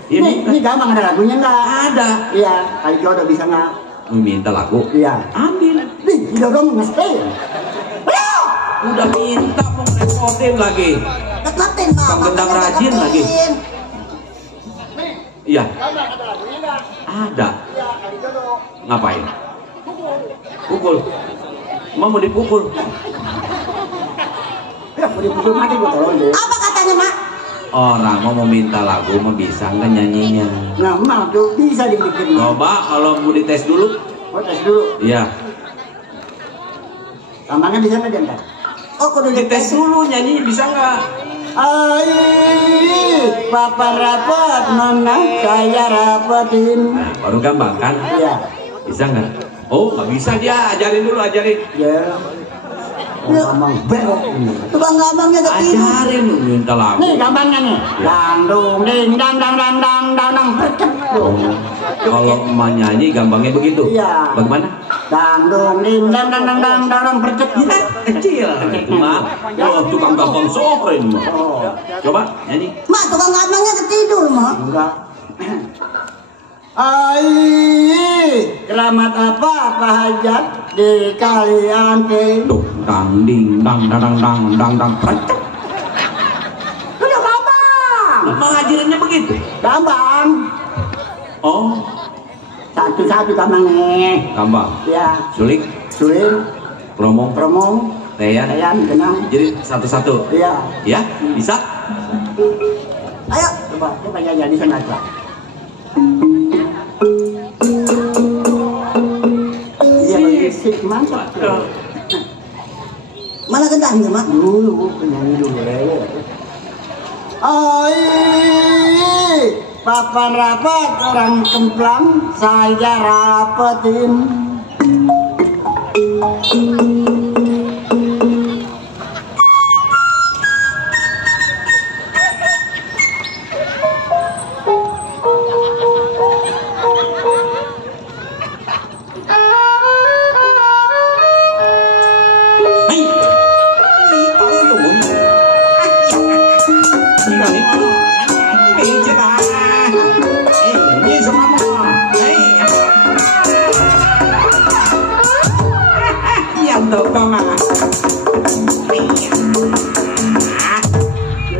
Ini. ini gampang, ada lagunya nggak? Ada. Iya, Kali Jodoh bisa nggak? Minta lagu. Iya. Ambil. Nih, jodoh nge-stay. Udah minta mau ngerepotin lagi. Deketin Mak. Tukang gendang makanya rajin deketin. lagi. Iya. Ada. Ngapain? Pukul. Mau dipukul. Ya, mau dipukul mati gua tolong deh. Apa katanya Mak? Orang mau minta lagu mau bisa nggak nyanyinya? Nah, Mak tuh bisa dibikin. Coba kalau mau dites dulu. Mau tes dulu. Iya. Gampangnya bisa nggak Jantan? Oh, kudu Dites dulu nyanyinya bisa nggak? Ai, papa rapat, nona saya rapatin. Nah, baru gampang kan? Iya. Bisa nggak? Oh, nggak bisa dia. Ajarin dulu, ajarin. Ya. Gampang belok ini. tukang gampangnya ketidur. Ajarin dulu minta lagu. Nih gampangnya nih. Dangdung ding dang dang dang dang dang dang percet. Oh, kalau emak nyanyi gampangnya begitu. Iya. Bagaimana? Dangdung ding dang dang dang dang dang dang percet. Kita kecil. Itu mah. Oh, tukang gampang sore ini mah. Oh, Coba nyanyi. Mak, tukang gampangnya ketidur Mak. enggak. Ai, keramat apa hajat di kalian ke? Tuh, dang ding dang dang dang dang dang dang percet. Udah gampang. Emang ngajarinnya begitu? Gampang. Oh, Satu-satu gampang nih. gampang. Ya, Sulik, sulit, promong, promong, teyan. ayan, tenang. Jadi satu-satu. Iya. Ya, bisa? Ayo. Coba ya di sana aja. Iya, berisik mantap. Mana gendangnya Mak? Dulu, penyanyi dulu. Oi, papan rapat orang kemplang, saya rapetin.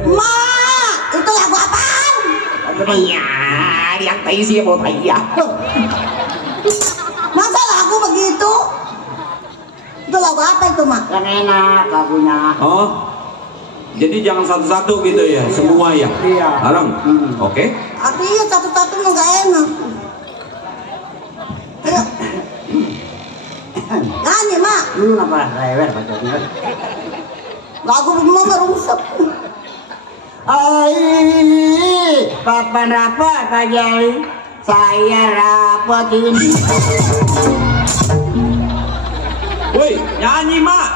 Mak, itu lagu apaan? Yang tadi sih mau tanya. Masa lagu begitu? Itu lagu apa itu Mak? Yang enak lagunya. Oh, jadi jangan satu-satu gitu ya, semua ya? Iya. Bareng? Oke. Artinya satu-satu mah gak enak. Ayo. Nyanyi Mak. Lu kenapa lewer bacanya? Lagu mama rusak. Ai, papan rapat aja, saya rapetin. Woi, nyanyi mak.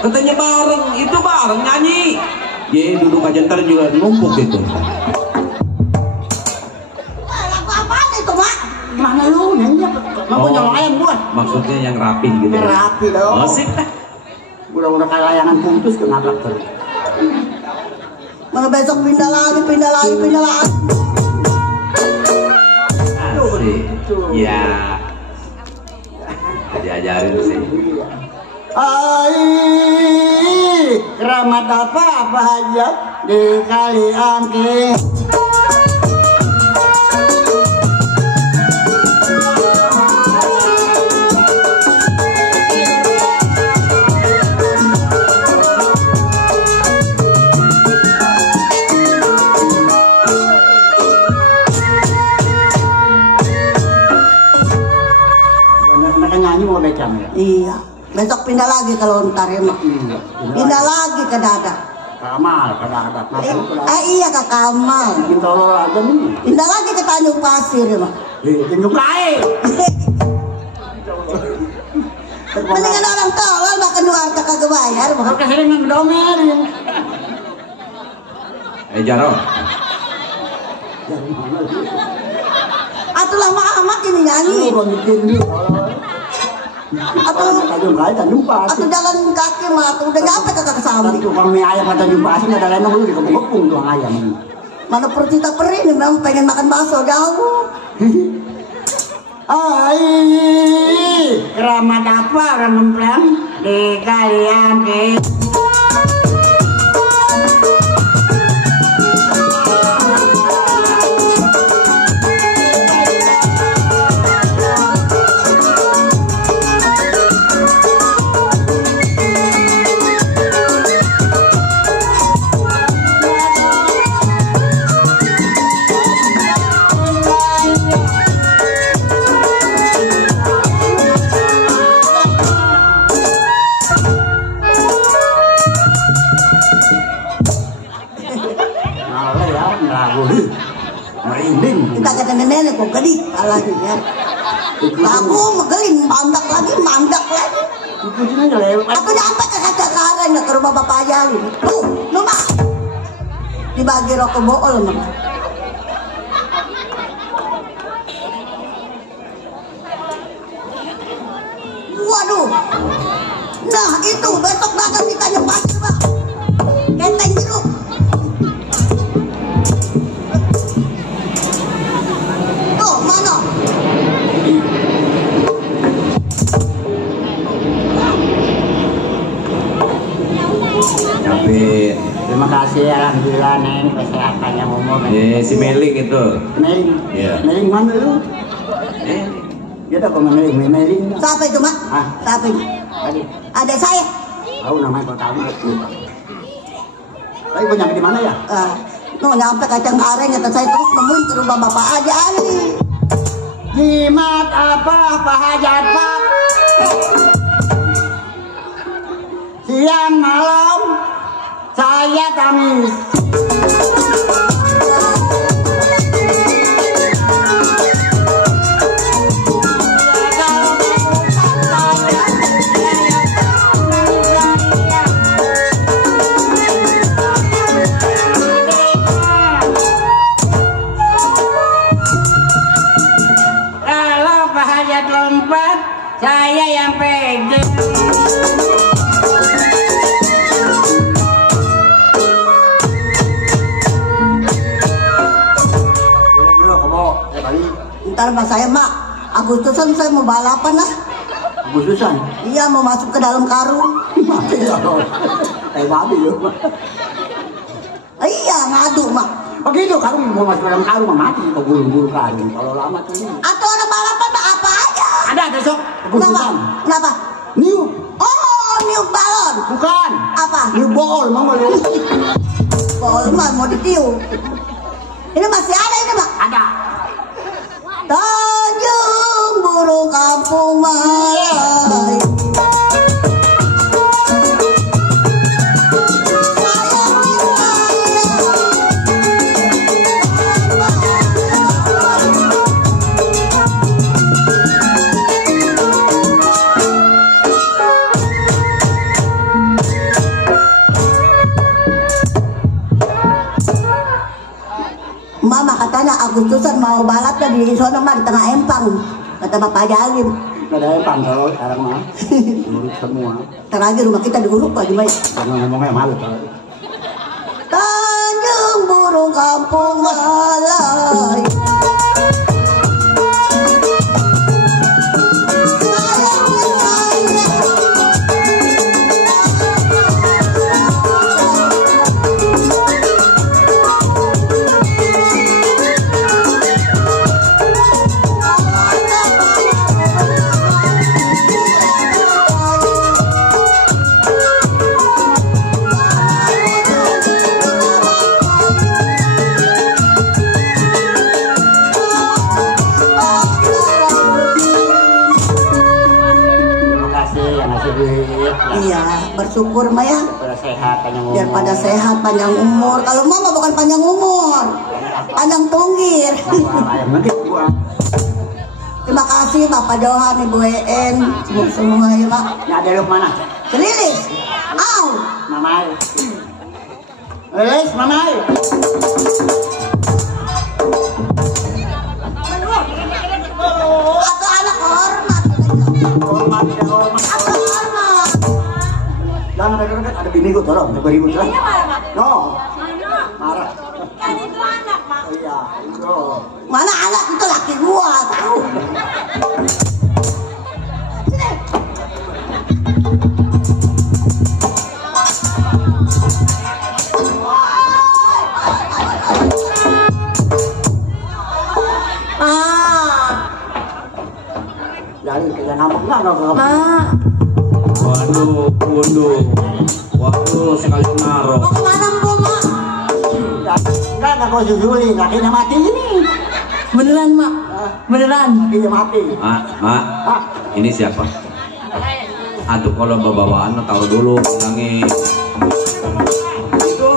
Katanya bareng, itu bareng nyanyi. Ye, duduk aja ntar juga numpuk gitu. Lagu apaan itu Mak? Mana lu nyanyi? Mau punya ayam gua? Maksudnya yang rapi gitu. Rapi dong. Oh, sip dah. Udah kayak layangan putus kenapa terus? Mana besok pindah lagi. Asik. Ya. Diajarin sih. Ai, keramat apa hajat di kalian ke? pindah lagi kalau ntar ya mak. Pindah lagi ke dada. Kamal, ada. Iya Kak Kamal. Bikin tolol aja nih. Pindah lagi ke Tanjung Pasir ya mak. Tunjuk air. Mendingan orang tolol makan warga kagak bayar. Kalau keseringan ngedomer. Jaro. Atuh lama amat ini nyanyi. Atau jalan kaki mah, udah nyampe ke Kesambi. Itu kami ayam atau jumpa asing ada lain dulu di kebun tuang ayam. Mana percita peri nih, memang pengen makan bakso jauh. Ai, keramat apa orang nempel di kalian ke? Kita kata nenek kok gedik lagi ya. Aku megelin mandak lagi. Aku nyampe ke kaca-kaca ke rumah Bapak Ayali. Lu mah dibagi rokok bool mah. Waduh. Nah itu besok dagang di Tanjung Pasir bang. Kenteng jeruk. Terima kasih alhamdulillah Neng kesehatannya umur. Si Meling itu. Meling. Iya. Meling mana lu? Dia ada kok Meling. Siapa itu mak? Siapa itu? Ada saya. Tahu namanya kok tahu. Tapi kok nyampe di mana ya? Nyampe kacang areng kata saya terus nemuin ke rumah Bapak Haji Ali. Jimat apa Pak Hajat Pak? Siang malam saya tamis. Kalau Pak Hajat lompat, saya yang pegang. Ntar pas saya mak Agustusan saya mau balapan lah. Agustusan? Iya mau masuk ke dalam karung. Mati ya kayak babi ya. Iya ngadu mak. Begitu karung mau masuk ke dalam karung mati kok buru-buru karung kalau lama tuh. Atau orang balapan mah apa aja. Ada besok Agustusan. Kenapa? New. Oh new balon. Bukan. Apa? New ball mama lu. Ball mah mau ditiup. Ini masih ada ini mak. Ada. Tanjung burung kampung Malai. Mama katanya Agustusan mau balapnya di sono mah di tengah empang kata Bapak Jalim. Nggak ada empang kalau sekarang mah urut semua. Terakhir rumah kita diguruk Pak Jumai. Karena ngomongnya malu kalau. Tanjung burung kampung Malai. bersyukur mah ya. Biar pada sehat, panjang umur. Kalau mama bukan panjang umur, panjang tunggir. Terima kasih Bapak Johan, Ibu En, semua ya Pak. Ini ada lu mana? Celilis, au, Mamai. Lilis, Mamai. atau anak hormat. Hormat, ya hormat. Atau hormat. Jangan dekat-dekat, ada bini gue tolong, coba ribut lah. No. Marah. Kan itu anak, Mak. Oh iya, itu. Mana anak itu laki gua, tahu. Sini. Jadi kayak nampaknya nggak. Waduh, sekali naruh. Mau kemana Bu, Mak? Kan aku susuli, kakinya mati ini. Beneran, Mak? Beneran? Kakinya mati. Mak, ini siapa? Aduh, kalau bawaan taruh dulu, bilangin. Itu.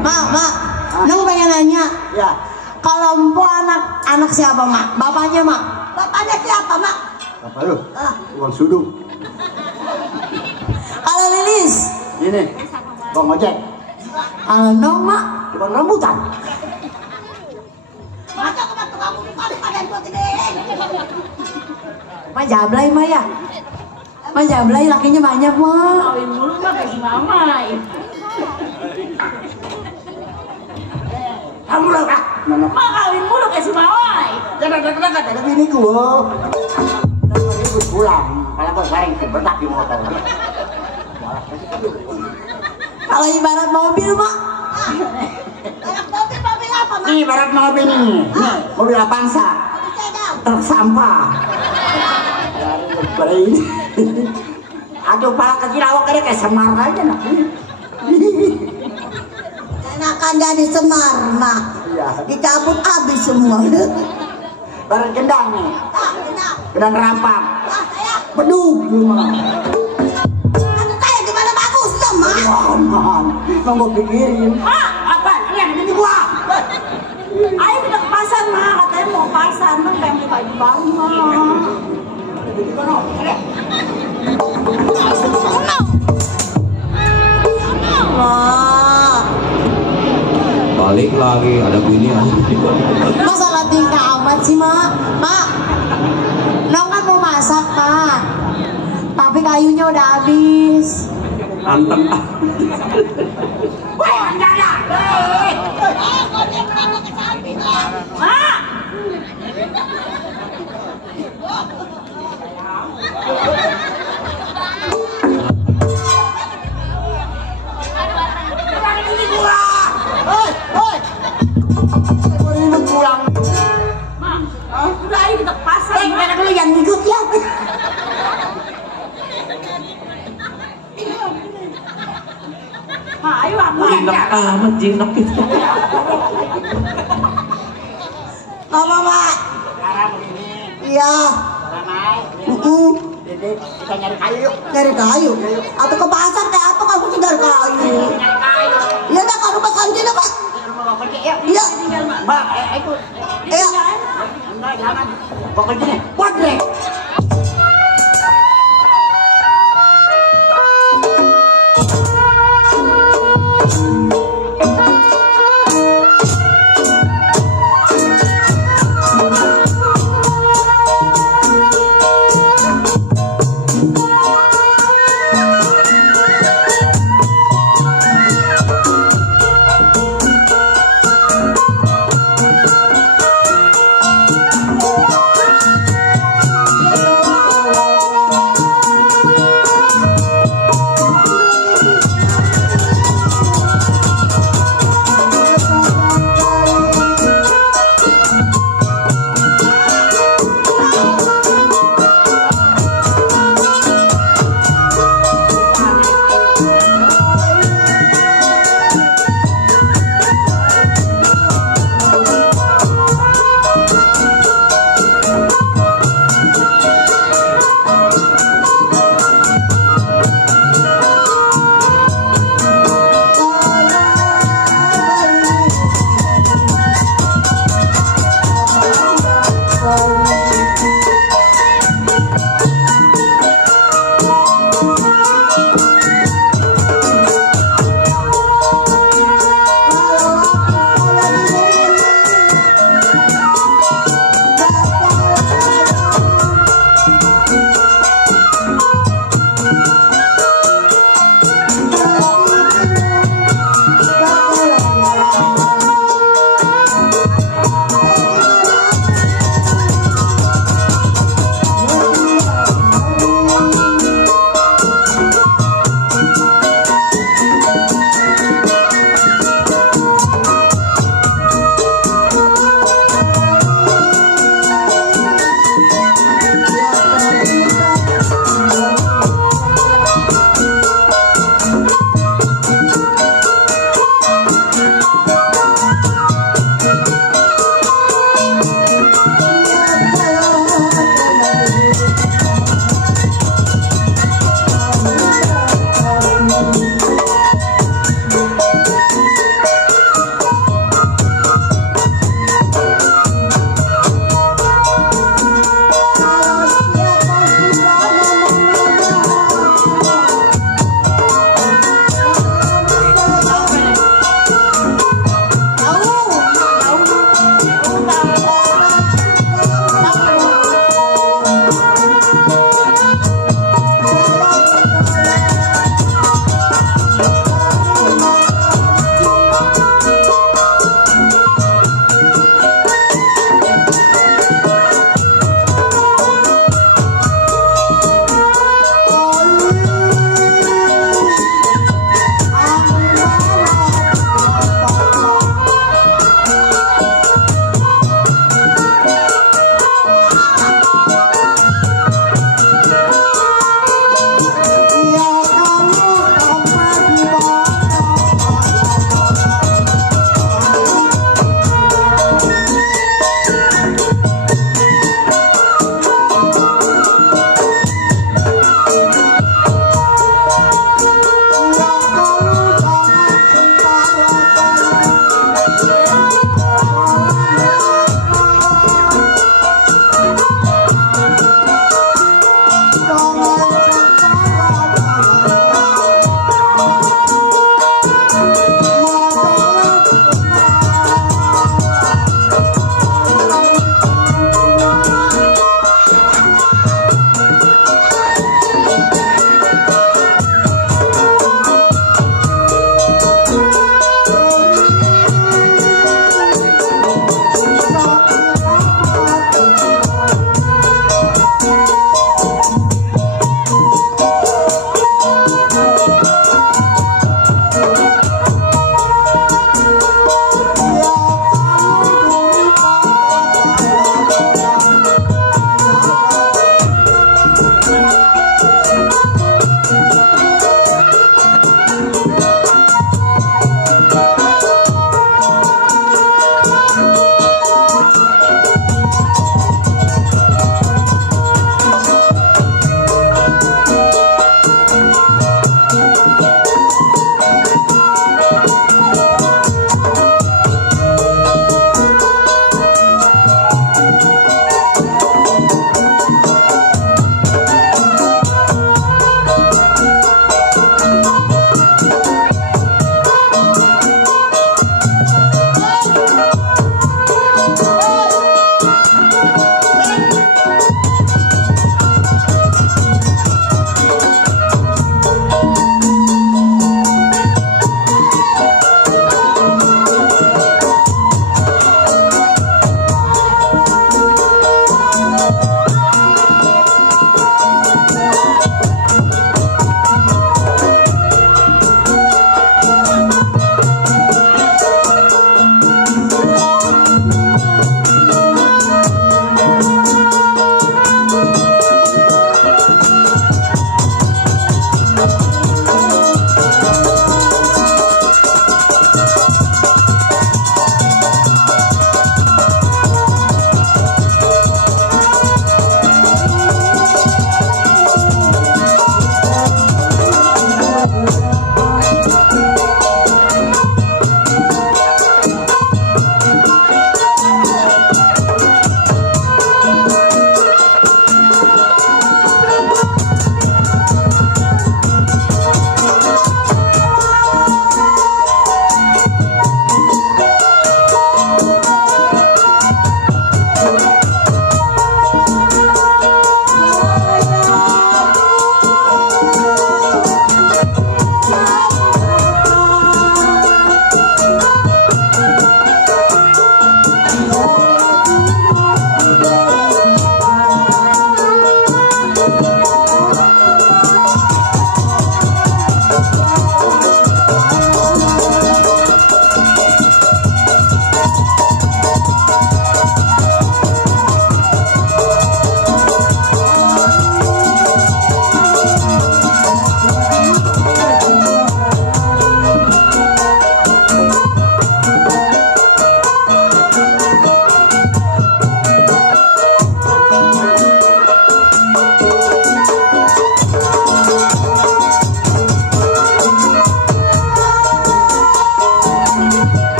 Mak, Neng pengen nanya. Ya. Kalau Empo anak siapa, Mak? Bapaknya, Mak? Bapaknya siapa, Mak? Apa lu? Uang sudung. Kalau Lilis? Ini, bang ojek. Kalau Nong, Mak? Bang rambutan. Masa ke kamu bukan pada gua gede. Mak jablay, Mak ya? Mak jablay lakinya banyak, Mak. Kawin dulu mah kayak mamai. Kamu lah, Kak. Mana? Mak kawin dulu kayak si mamai. Jangan dekat-dekat, ada bini gua. Tadi ribut pulang. Kalau gua sering sebentar di motor. Kalau ibarat mobil, Mak? Mobil apa, Mak? Ini ibarat mobil ini. Nih, mobil Avanza. Truk sampah. Dari aduh, pala kecil awak kayak semar aja nak. Enakan jadi semar, Mak. Iya. Dicabut habis semua. Barang gendang nih. Gendang rapat. Saya, Beduk rumah. anak saya gimana bagus, Mak? Aman. Mau gua pikirin. Mak, apa? Lihat ini gua. Ayo kita ke pasar, Mak. Katanya mau pasar, Mak pengen beli baju baru, Mak. Mak, Balik lagi, ada bini masalah tingkah amat sih, Mak. Mak, Nong kan mau masak, Mak. Tapi kayunya udah habis. Anteng. Woi, Andara. Mak. Ini pulang. Mak, udah ayo kita ke pasar. Mana dulu yang ikut ya? Mak, ayo apa? Jinak amat, jinak itu. Apa, Mak? Sekarang ini. Iya. Ramai. Jadi kita nyari kayu yuk. Dari kayu. Atau ke pasar deh, atau kamu tinggal kayu. Nyari kayu. Iya dah, kalau rumah kantin apa? Rumah bapak cek ya. Iya. Mbak, itu. Iya. Enggak, jangan. Bapak cek. Bodrek.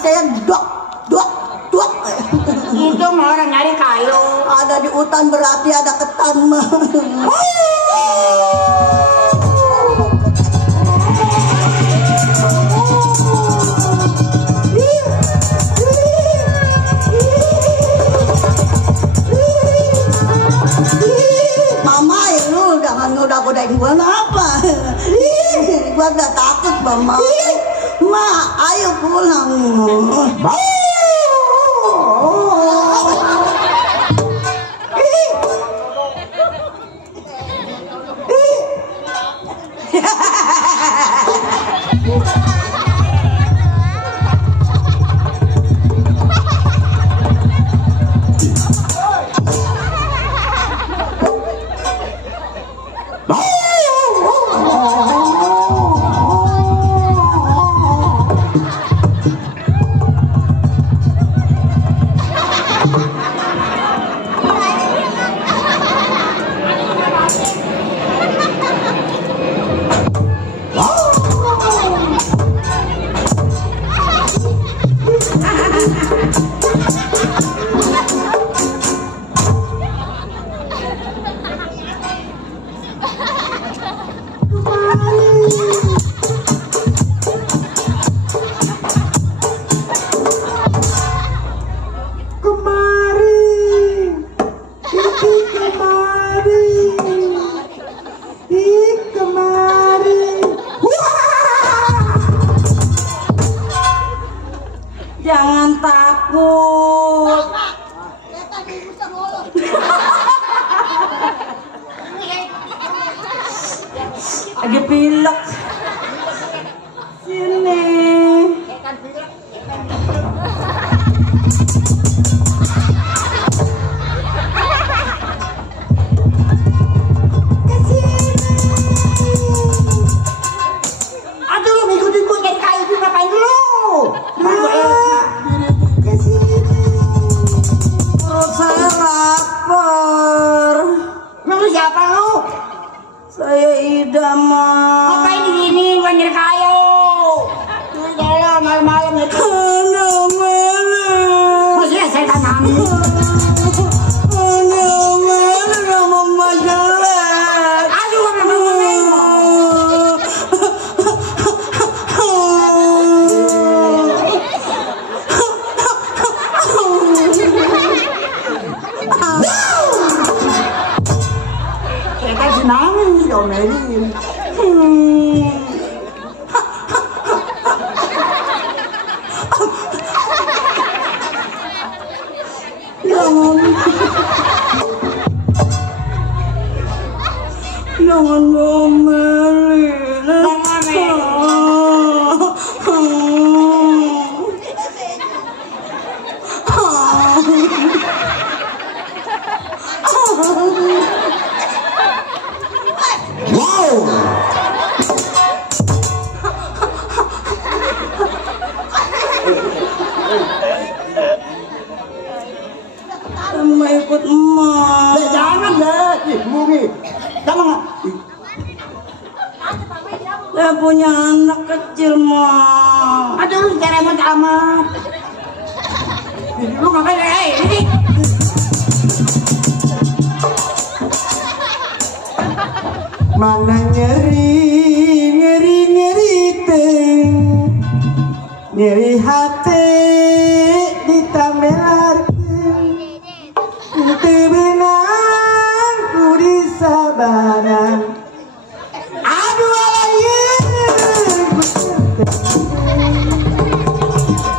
saya dok. Itu mau orang nyari kayu. Ada di hutan berarti ada ketan mah. Mama, lu jangan godain gua apa? Gua udah takut, Mama. Ma, ayo pulang. Jangan takut. Lagi pilek. Sini. Aduh, lu ngikutin gue dari kayu itu ngapain dulu? Perut saya lapar. Emang lu siapa lu? Saya Ida, Ma. Ngapain di sini gue nyari kayu? Lu jalan malam-malam itu. Aduh, malam. Masih saya tanam. Aduh, malam sama Mama jelek. Aduh, mama. Kita senangin diomelin. Jangan diomelin. Mau ikut emak. Jangan deh, bungi. Jangan. Saya punya anak kecil, Ma. Aduh, lu cerewet amat. Lu ngapain? Ini. Mana nyeri teng, nyeri hati ditamelarkeun, teu benang ku disabaran. Aduh alayeun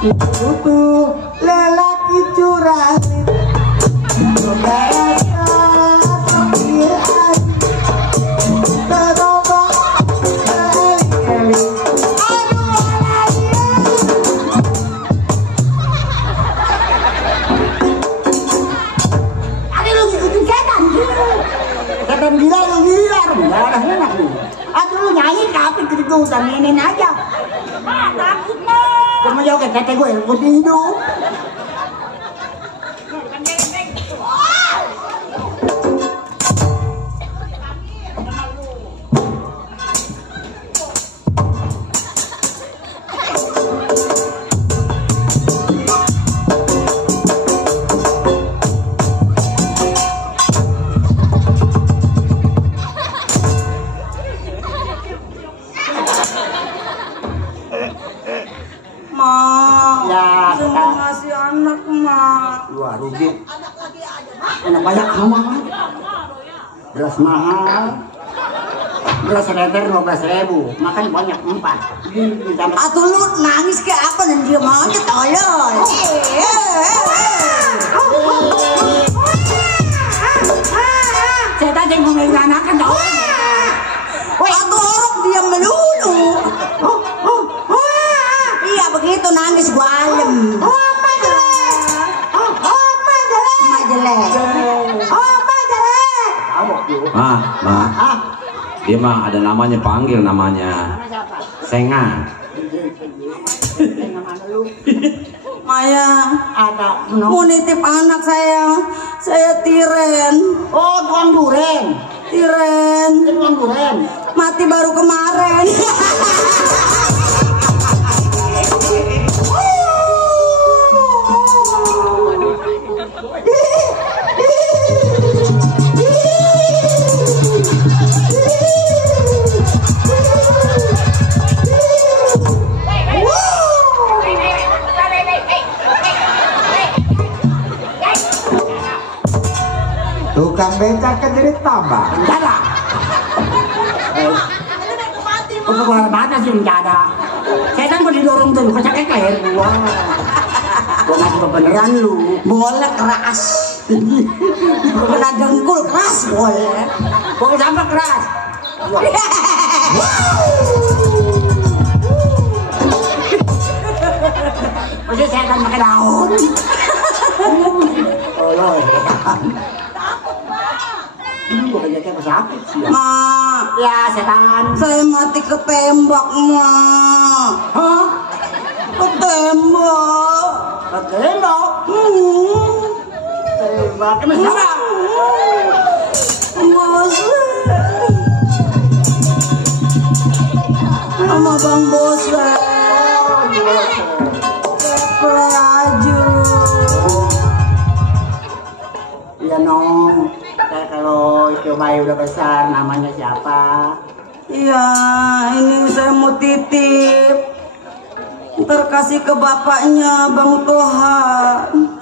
itu lelaki curang, berasa sakit hati. Setan gila lu gila, darah enak lu. Aduh lu nyanyi kapit gitu nenek aja. Takut mah. Kamu jauh ke tete gue, gue tidur. mahal. Beras mahal. Beras liter 15.000, makan banyak 4. Atuh lu nangis kayak apa dan dia mau aja tolol. Saya tadi mau ngelakukan dong. Atuh orang diam melulu. Iya begitu nangis gualem. Oma jelek. Oma jelek. Oma jelek. Ma. Dia mah ada namanya, panggil namanya. Senga. Maya, Ada mau nitip anak saya Tiren. Oh, tukang duren. Tiren, Tukang duren. mati baru kemarin. Tukang becak kan jadi tambah. Enggak ada. Pengumuman mana sih enggak ada. Saya kan mau didorong tuh, kecakek leher gua. Gua nggak beneran lu. Boleh keras. Kena dengkul keras boleh. Gua sampai keras. Masih saya akan pakai daun. Oh, ini bukan jadi sakit sih. Ma, Ya setan. saya mati ketembak, Ma. Hah? Ketembak. Ketembak. Tembak. Emang siapa? Bos. Sama Bang Bos. Play aja. Iya nong. Kalau itu bayi udah besar, namanya siapa? Iya, ini saya mau titip. Ntar kasih ke bapaknya, Bang Toha.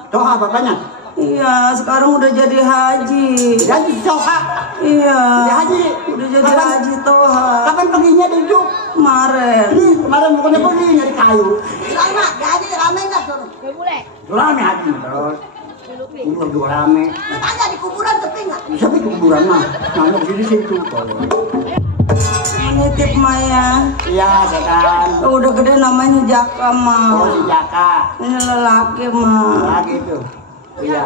Toha bapaknya? Iya, sekarang udah jadi haji. Jadi Toha? Iya. Jadi haji? Udah jadi Kapan? haji Toha. Kapan perginya tujuh? Kemarin. Kemarin bukannya pergi nyari kayu. Sama, jadi rame nggak suruh? Rame haji terus. Umur juga rame. Tanya di kuburan tepi nggak? Bisa di kuburan mah. Nangkep di situ. Menitip Maya. Iya setan. Udah gede namanya Jaka, Ma. Oh si Jaka. Ini lelaki, Ma. Lagi itu. Iya.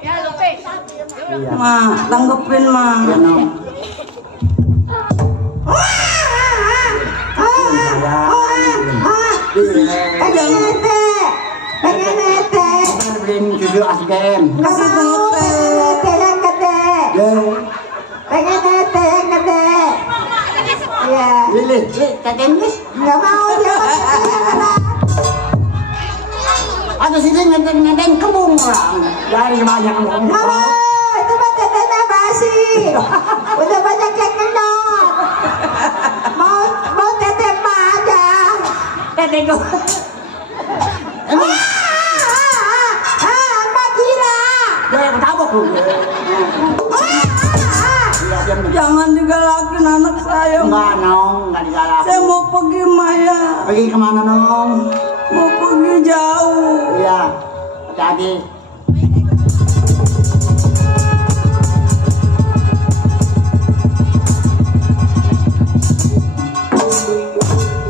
Iya. Ma, tanggepin, Ma. Iya nong. Pengen nete. Pengen nete. Beliin judul ASBM. Kasih nete. Yang gede. Pengen nete yang gede. Iya. Lili, Inggris? Nggak mau dia. Atau sini ngedeng kembung orang. Dari banyak kembung. Mama, itu mah tetenya basi. Udah banyak yang kendor. Mau tete apa aja. Tete gue. Emang? Mbak gila. Dia yang ketabok lu. Jangan digalakin anak saya. Enggak nong, enggak digalakin. Saya mau pergi, Maya. Pergi kemana nong? Mau pergi jauh. Iya, hati-hati.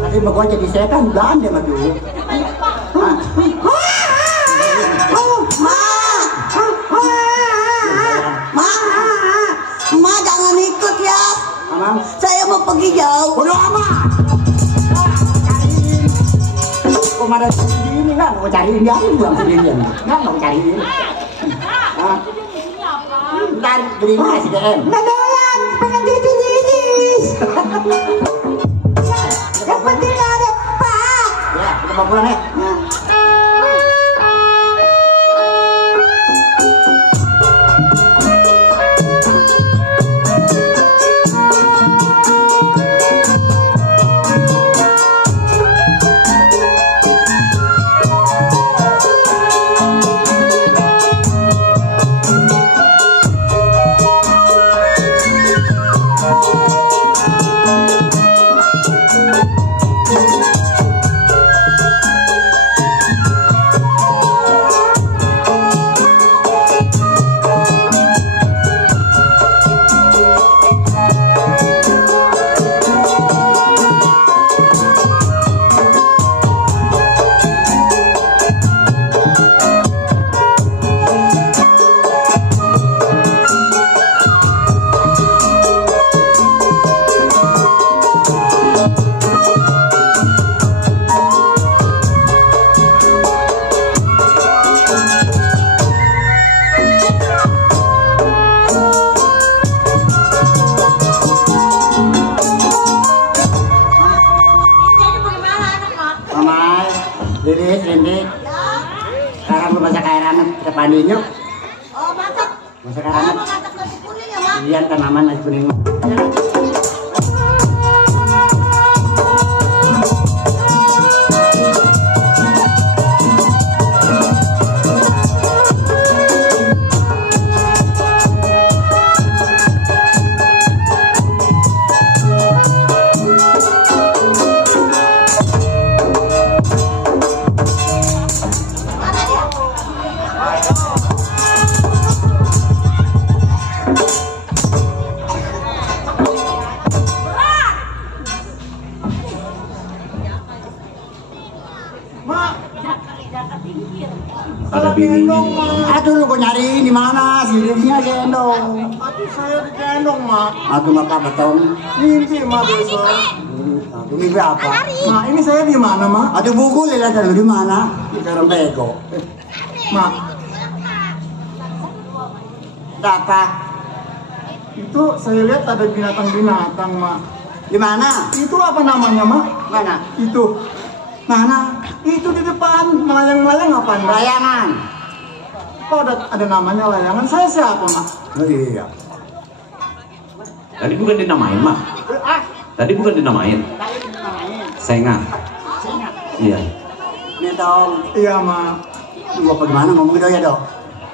Tadi mau jadi setan, belanda mah dulu. Ma, jangan ikut ya. Amang, Saya mau pergi jauh. bodo amat. Kok ada ini kan? Mau cariin dia, buang sendirian. Nggak mau cariin. Hah? Ntar beliin ASBM. Nggak doyan, pengen jijik-jijik. Yang penting ada Pak. Ya, kita mau pulang ya. anak kedepannya. Oh, masak. Masak Ah, anak. masak nasi kuning ya, Mak. Iya tanaman nasi kuning. Mana dia? Ada bininya. Aduh lu kok nyari di mana sih dirinya gendong. Aduh saya digendong mak. Aduh maka beton. Mimpi mak besok. Aduh mimpi apa? Mak ini saya di mana mak? Aduh buku lihat dulu di mana? Di dalam bego. Mak Ada apa? itu saya lihat ada binatang-binatang mak. Di mana? Itu apa namanya mak? Mana? Itu. Mana? Itu di depan melayang-melayang apa mak? Layangan. Kok ada namanya layangan? Saya siapa mak? Oh iya. Tadi bukan dinamain mah. Tadi bukan dinamain. Senga. Iya. Ini dong. Iya mak. Gua bagaimana ngomong itu ya dok?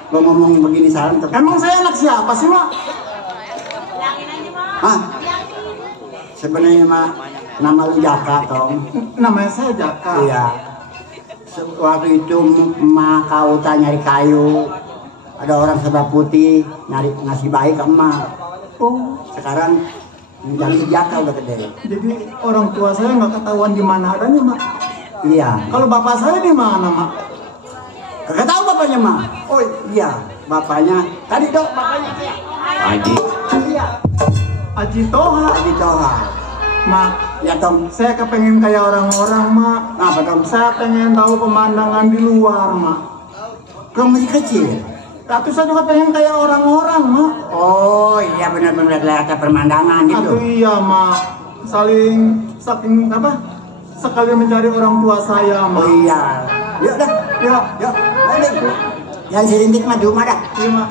Gua ngomong begini salam tuh. Emang saya anak siapa sih mak? Hah? Sebenarnya mah nama lu Jaka tong. Namanya saya Jaka. Iya. Waktu itu emak kau nyari kayu. Ada orang serba putih nyari ngasih bayi ke emak. Oh, Sekarang jadi Jaka udah gede. jadi orang tua saya nggak ketahuan di mana adanya mak. Iya. Kalau bapak saya di mana mak? Kagak tahu bapaknya mah. Oh Iya, bapaknya. Tadi dok bapaknya. Haji. Iya. Haji Toha. Tadi Toha. Mak, Ya tong. saya kepengen kayak orang-orang mak. Apa dong? Saya pengen tahu pemandangan di luar mak. Kamu masih kecil. Tapi saya juga pengen kayak orang-orang mak. Oh iya benar-benar lihat pemandangan gitu. Aduh iya mak. Saking apa? Sekali mencari orang tua saya Oh mak. iya. Yuk dah. Ya, Yuk. Balik. Jangan serintik mah di rumah dah. iya mak.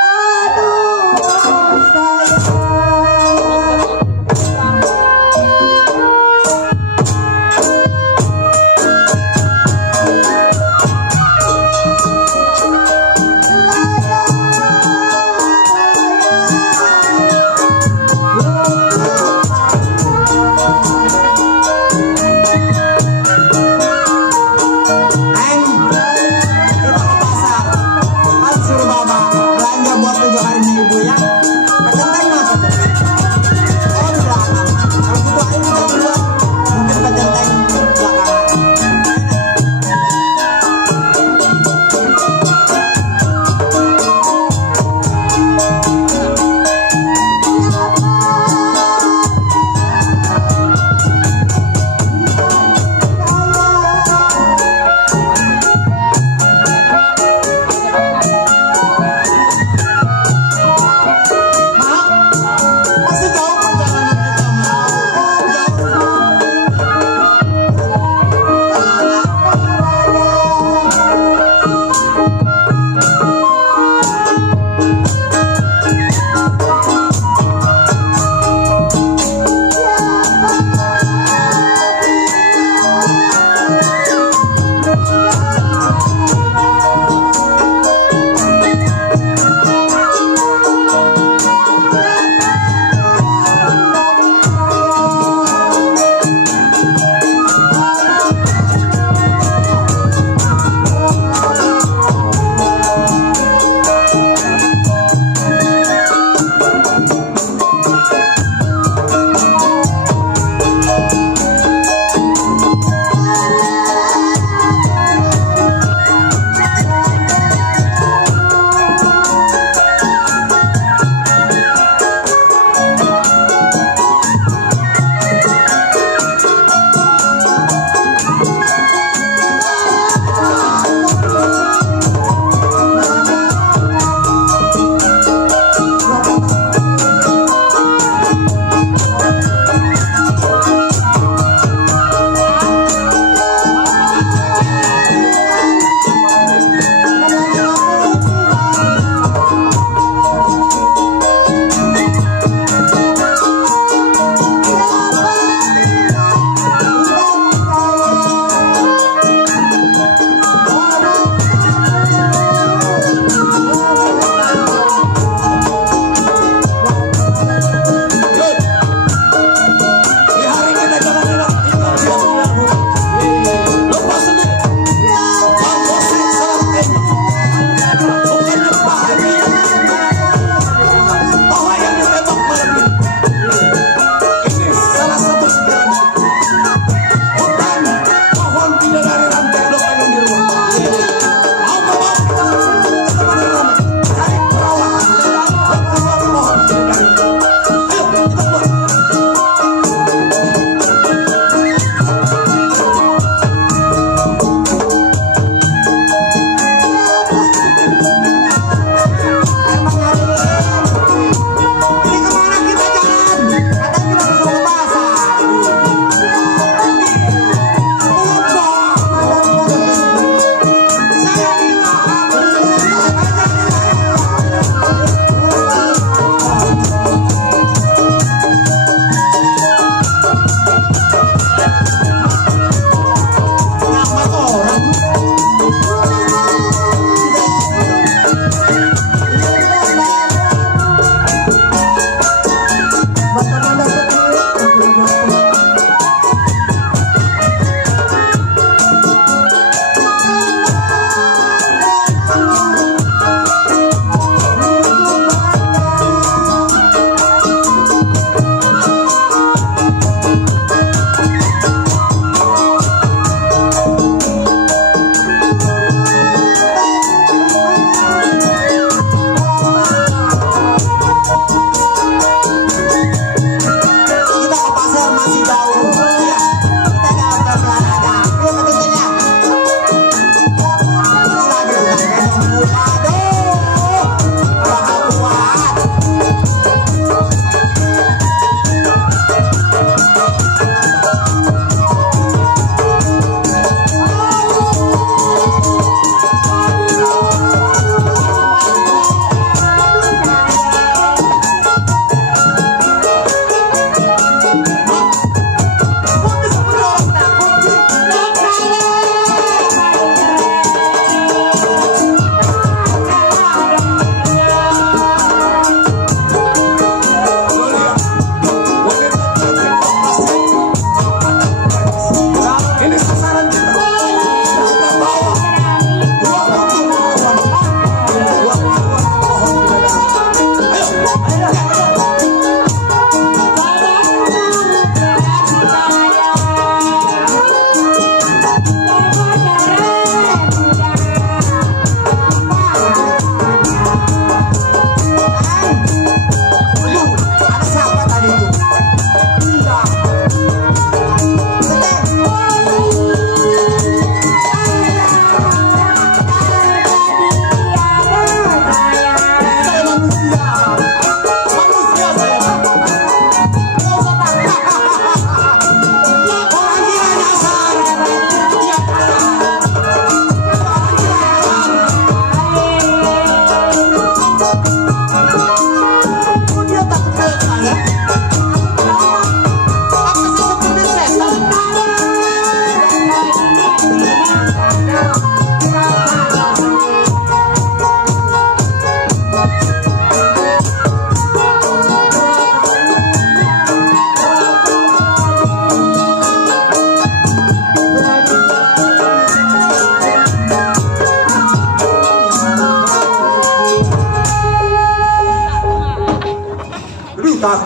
Aduh, saya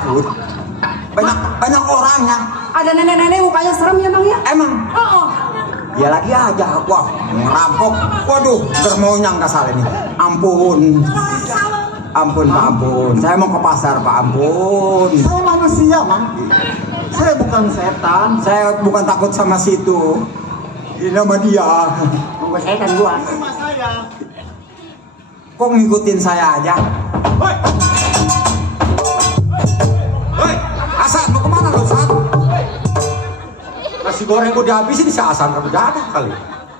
takut. Banyak orangnya. Ada nenek-nenek mukanya serem ya bang ya? Emang? Oh. Ya lagi aja. Wah, ngerampok. Waduh, germonyang kasar ini. Ampun. Ampun Pak, ampun. Saya mau ke pasar Pak, ampun. Saya manusia, Mang. Saya bukan setan. Saya bukan takut sama situ. Ini sama dia. Tunggu setan gua. Sama saya. Kok ngikutin saya aja? Woi! Woi! Hasan, mau kemana lu, Hasan? Nasi goreng gua dihabisin si Hasan berjadah kali.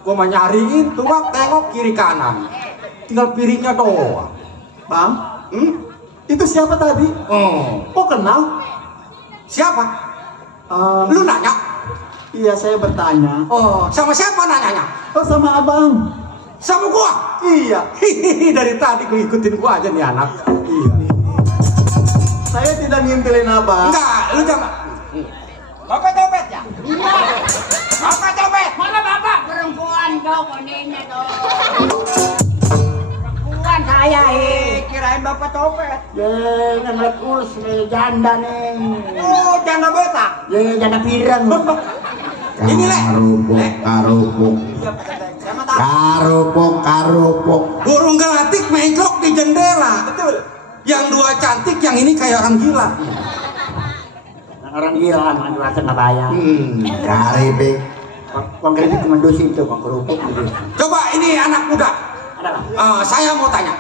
Gua mau nyariin, tuang tengok kiri kanan. Tinggal piringnya doang. Bang, itu siapa tadi? Kok kenal? Siapa? Lu nanya? Iya, saya bertanya. Oh, sama siapa nanyanya? Oh, sama abang. Sama gua? Iya. Dari tadi gua ikutin gua aja nih anak. Iya. Saya tidak ngintilin abang. Enggak, lu jangan. Bapak copet ya? Iya. Bapak copet. Mana bapak? Perempuan dong, konenya dong. Perempuan saya Kirain bapak copet. ye, ngeliat ulus nih, janda nih. Oh, janda beta. Ye, janda pirang. Ini Le. Karupuk. Karupuk. Burung gelatik mencolok di jendela. Betul. Yang dua cantik, yang ini kayak orang gila. Orang gila, mana rasa nggak bayar. Karipik. Uang kredit cuma dosis itu, uang kerupuk. Coba ini anak muda. Ada. Saya mau tanya.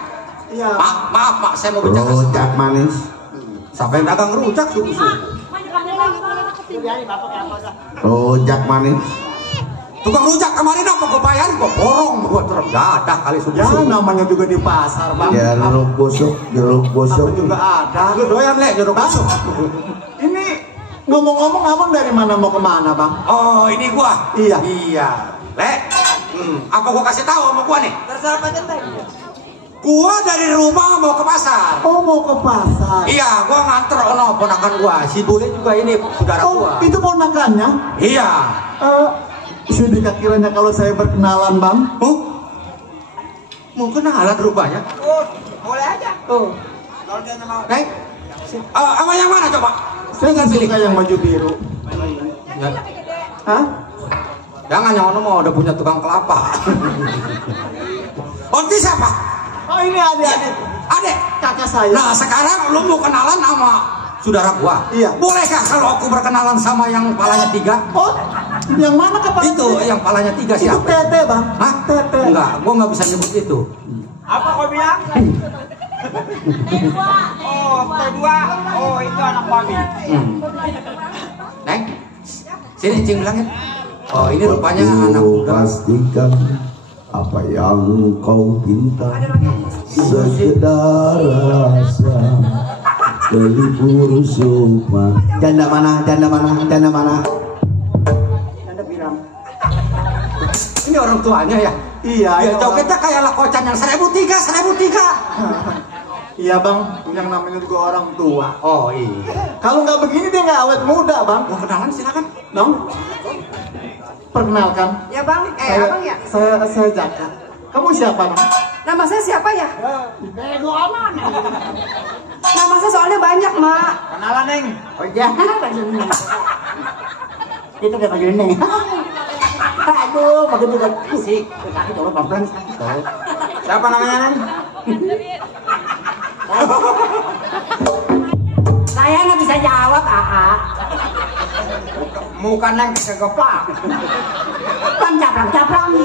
Iya. Maaf, saya mau bicara. Rujak manis. Sampai dagang rujak subuh-subuh. Rujak manis. Tukang rujak kemarin apa gue bayarin kok borong buat tergadah kali Ya, subuh-subuh. namanya juga di pasar, Bang. Jeruk busuk. Apa juga ada. Lu doyan Le jeruk busuk. Ini ngomong-ngomong abang dari mana mau kemana, Bang? Oh, ini gua. Iya. Le. Apa gua kasih tahu sama gua nih? Terserah Pak Centeng. Gua dari rumah mau ke pasar. Oh, mau ke pasar. Iya, gua nganter ono ponakan gua. Si Bule juga ini saudara Oh, gua. itu ponakannya? Iya. Sudah kiranya kalau saya berkenalan, Bang. Mau kenalan rupanya. Oh, boleh aja. Oh. Kalau dia mau. Neng. Sama yang mana coba? Saya nggak suka yang baju biru. Ya. Hah? Jangan yang ono mau udah punya tukang kelapa. Onti siapa? Oh, ini adik-adik. Adek. Kakak saya. Nah, sekarang lu mau kenalan sama saudara gua. Iya. Bolehkah kalau aku berkenalan sama yang palanya 3? Oh, yang mana kepala? Itu yang palanya 3 Itu siapa? Tete, Bang. Hah? Tete. Enggak, gua nggak bisa nyebut itu. Apa kau bilang? Oh, kedua. Oh, itu anak mami. Neng, sini Cing bilangin. Oh, ini rupanya anak Aku muda. pastikan apa yang kau pinta, sekedar rasa terlibur sukma. Janda mana? Janda pirang. Ini orang tuanya ya? Iya, Ya, itu jogetnya kayak lakocan yang 1.003, 1.003. Iya, Bang. Yang namanya juga orang tua. Oh iya. Kalau nggak begini dia nggak awet muda, Bang. Mau kenalan silakan. Dong. Perkenalkan. Ya bang, abang ya? Saya Jaka. Kamu siapa, Bang? Nama saya siapa ya? Bego aman. Nama saya soalnya banyak mak. Kenalan, Neng. Oh, jangan baju ini. Itu kayak baju ini. Aduh, begitu kan. Sih, kaki coba pelan. Siapa namanya, Neng? Saya nggak bisa jawab, Muka Neng kegeplak. Kan caprang.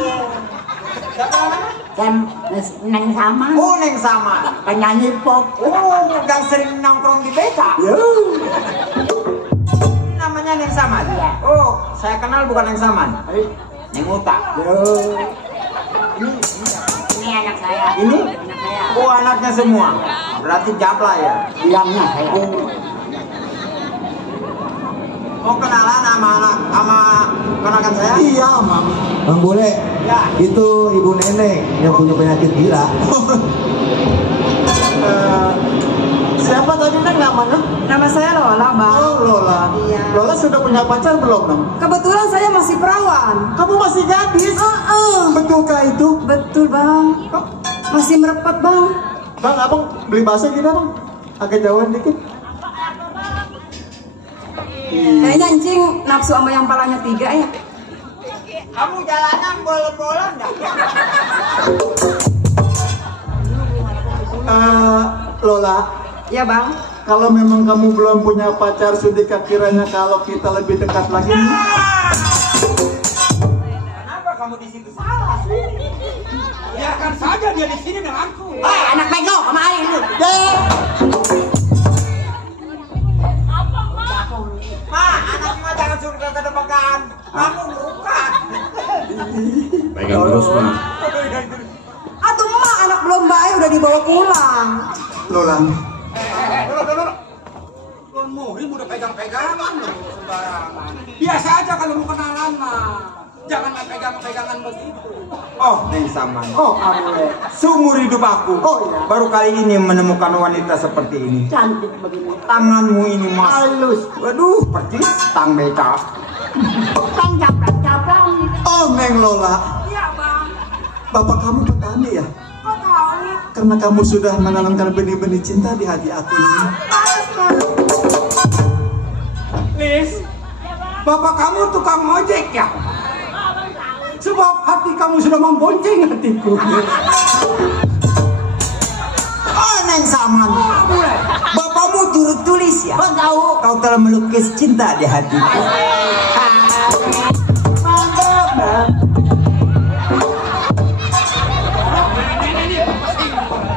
Neng sama. Oh, Neng sama. Penyanyi pop. Oh, yang sering nongkrong di beta. Namanya Neng Saman. Iya. Oh, saya kenal bukan Neng Saman. Neng Uta. Ini anak saya. Ini? Anak saya. Oh, anaknya semua. Berarti Japla ya. Bilangnya saya. Mau kenalan sama kenakan saya? Iya, Mam. Bang Bule, Ya. itu ibu nenek yang punya penyakit gila. Siapa tadi, Neng, namanya? Nama saya Lola bang. Oh, Lola. Iya. Lola sudah punya pacar belum, Bang? Kebetulan saya masih perawan. Kamu masih gadis? Betulkah itu? Betul bang. Masih merepet bang. Bang, abang beli bakso gini, Bang? Agak jauhan dikit. Kayaknya anjing nafsu sama yang palanya 3 ya. Kamu jalanan bolong-bolong dah. Lola, Ya bang. kalau memang kamu belum punya pacar, sudahkah kiranya kalau kita lebih dekat lagi? Kenapa kamu di situ salah sih? Biarkan saja dia di sini denganku. Hei, anak bego, kemari lu. Ma, anak cuma jangan suruh ke depan. Kamu bukan. Pegang terus Pak. Aduh emak, anak belum bayi udah dibawa pulang. Lola, Dulu. Tuan Muhrim udah pegang-pegangan loh sembarangan. Biasa aja kalau mau kenalan mah. Jangan main pegang-pegangan begitu. Oh, Neng Saman. Oh, Abule. Seumur hidup aku, Oh, iya. baru kali ini menemukan wanita seperti ini. Cantik begini. Tanganmu ini mas, Halus. waduh, percis tang beca. Tang caprak-caprak. oh Neng Lola, Iya bang. bapak kamu petani ya? Kok tahu? Karena kamu sudah menanamkan benih-benih cinta di hati aku ini. Lis, bapak kamu tukang ojek ya? Sebab hati kamu sudah membonceng hatiku. Oh, Neng Saman, bapakmu turut tulis ya? Kau tahu? Kau telah melukis cinta di hatiku. Mantap, Bang.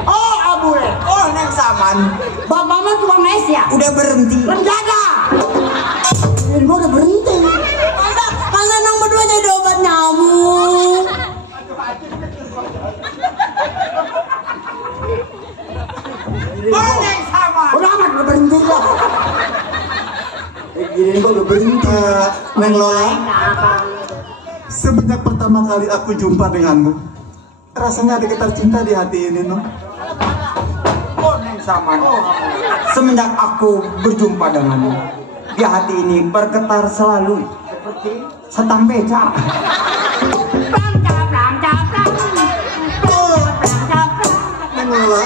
Oh, Abule. Oh, Neng Saman, Bapakmu tukang es ya? udah berhenti. Penjaga. Dan gua udah berhenti. Masa nong berdua jadi obat nyamuk? Banyak sama. Udah amat, udah berhenti lah. Gini kok udah berhenti. Neng Lola, semenjak pertama kali aku jumpa denganmu, rasanya ada getar cinta di hati ini, no? Oh, Neng Saman, semenjak aku berjumpa denganmu, di hati ini bergetar selalu seperti setang beca. Neng Lola,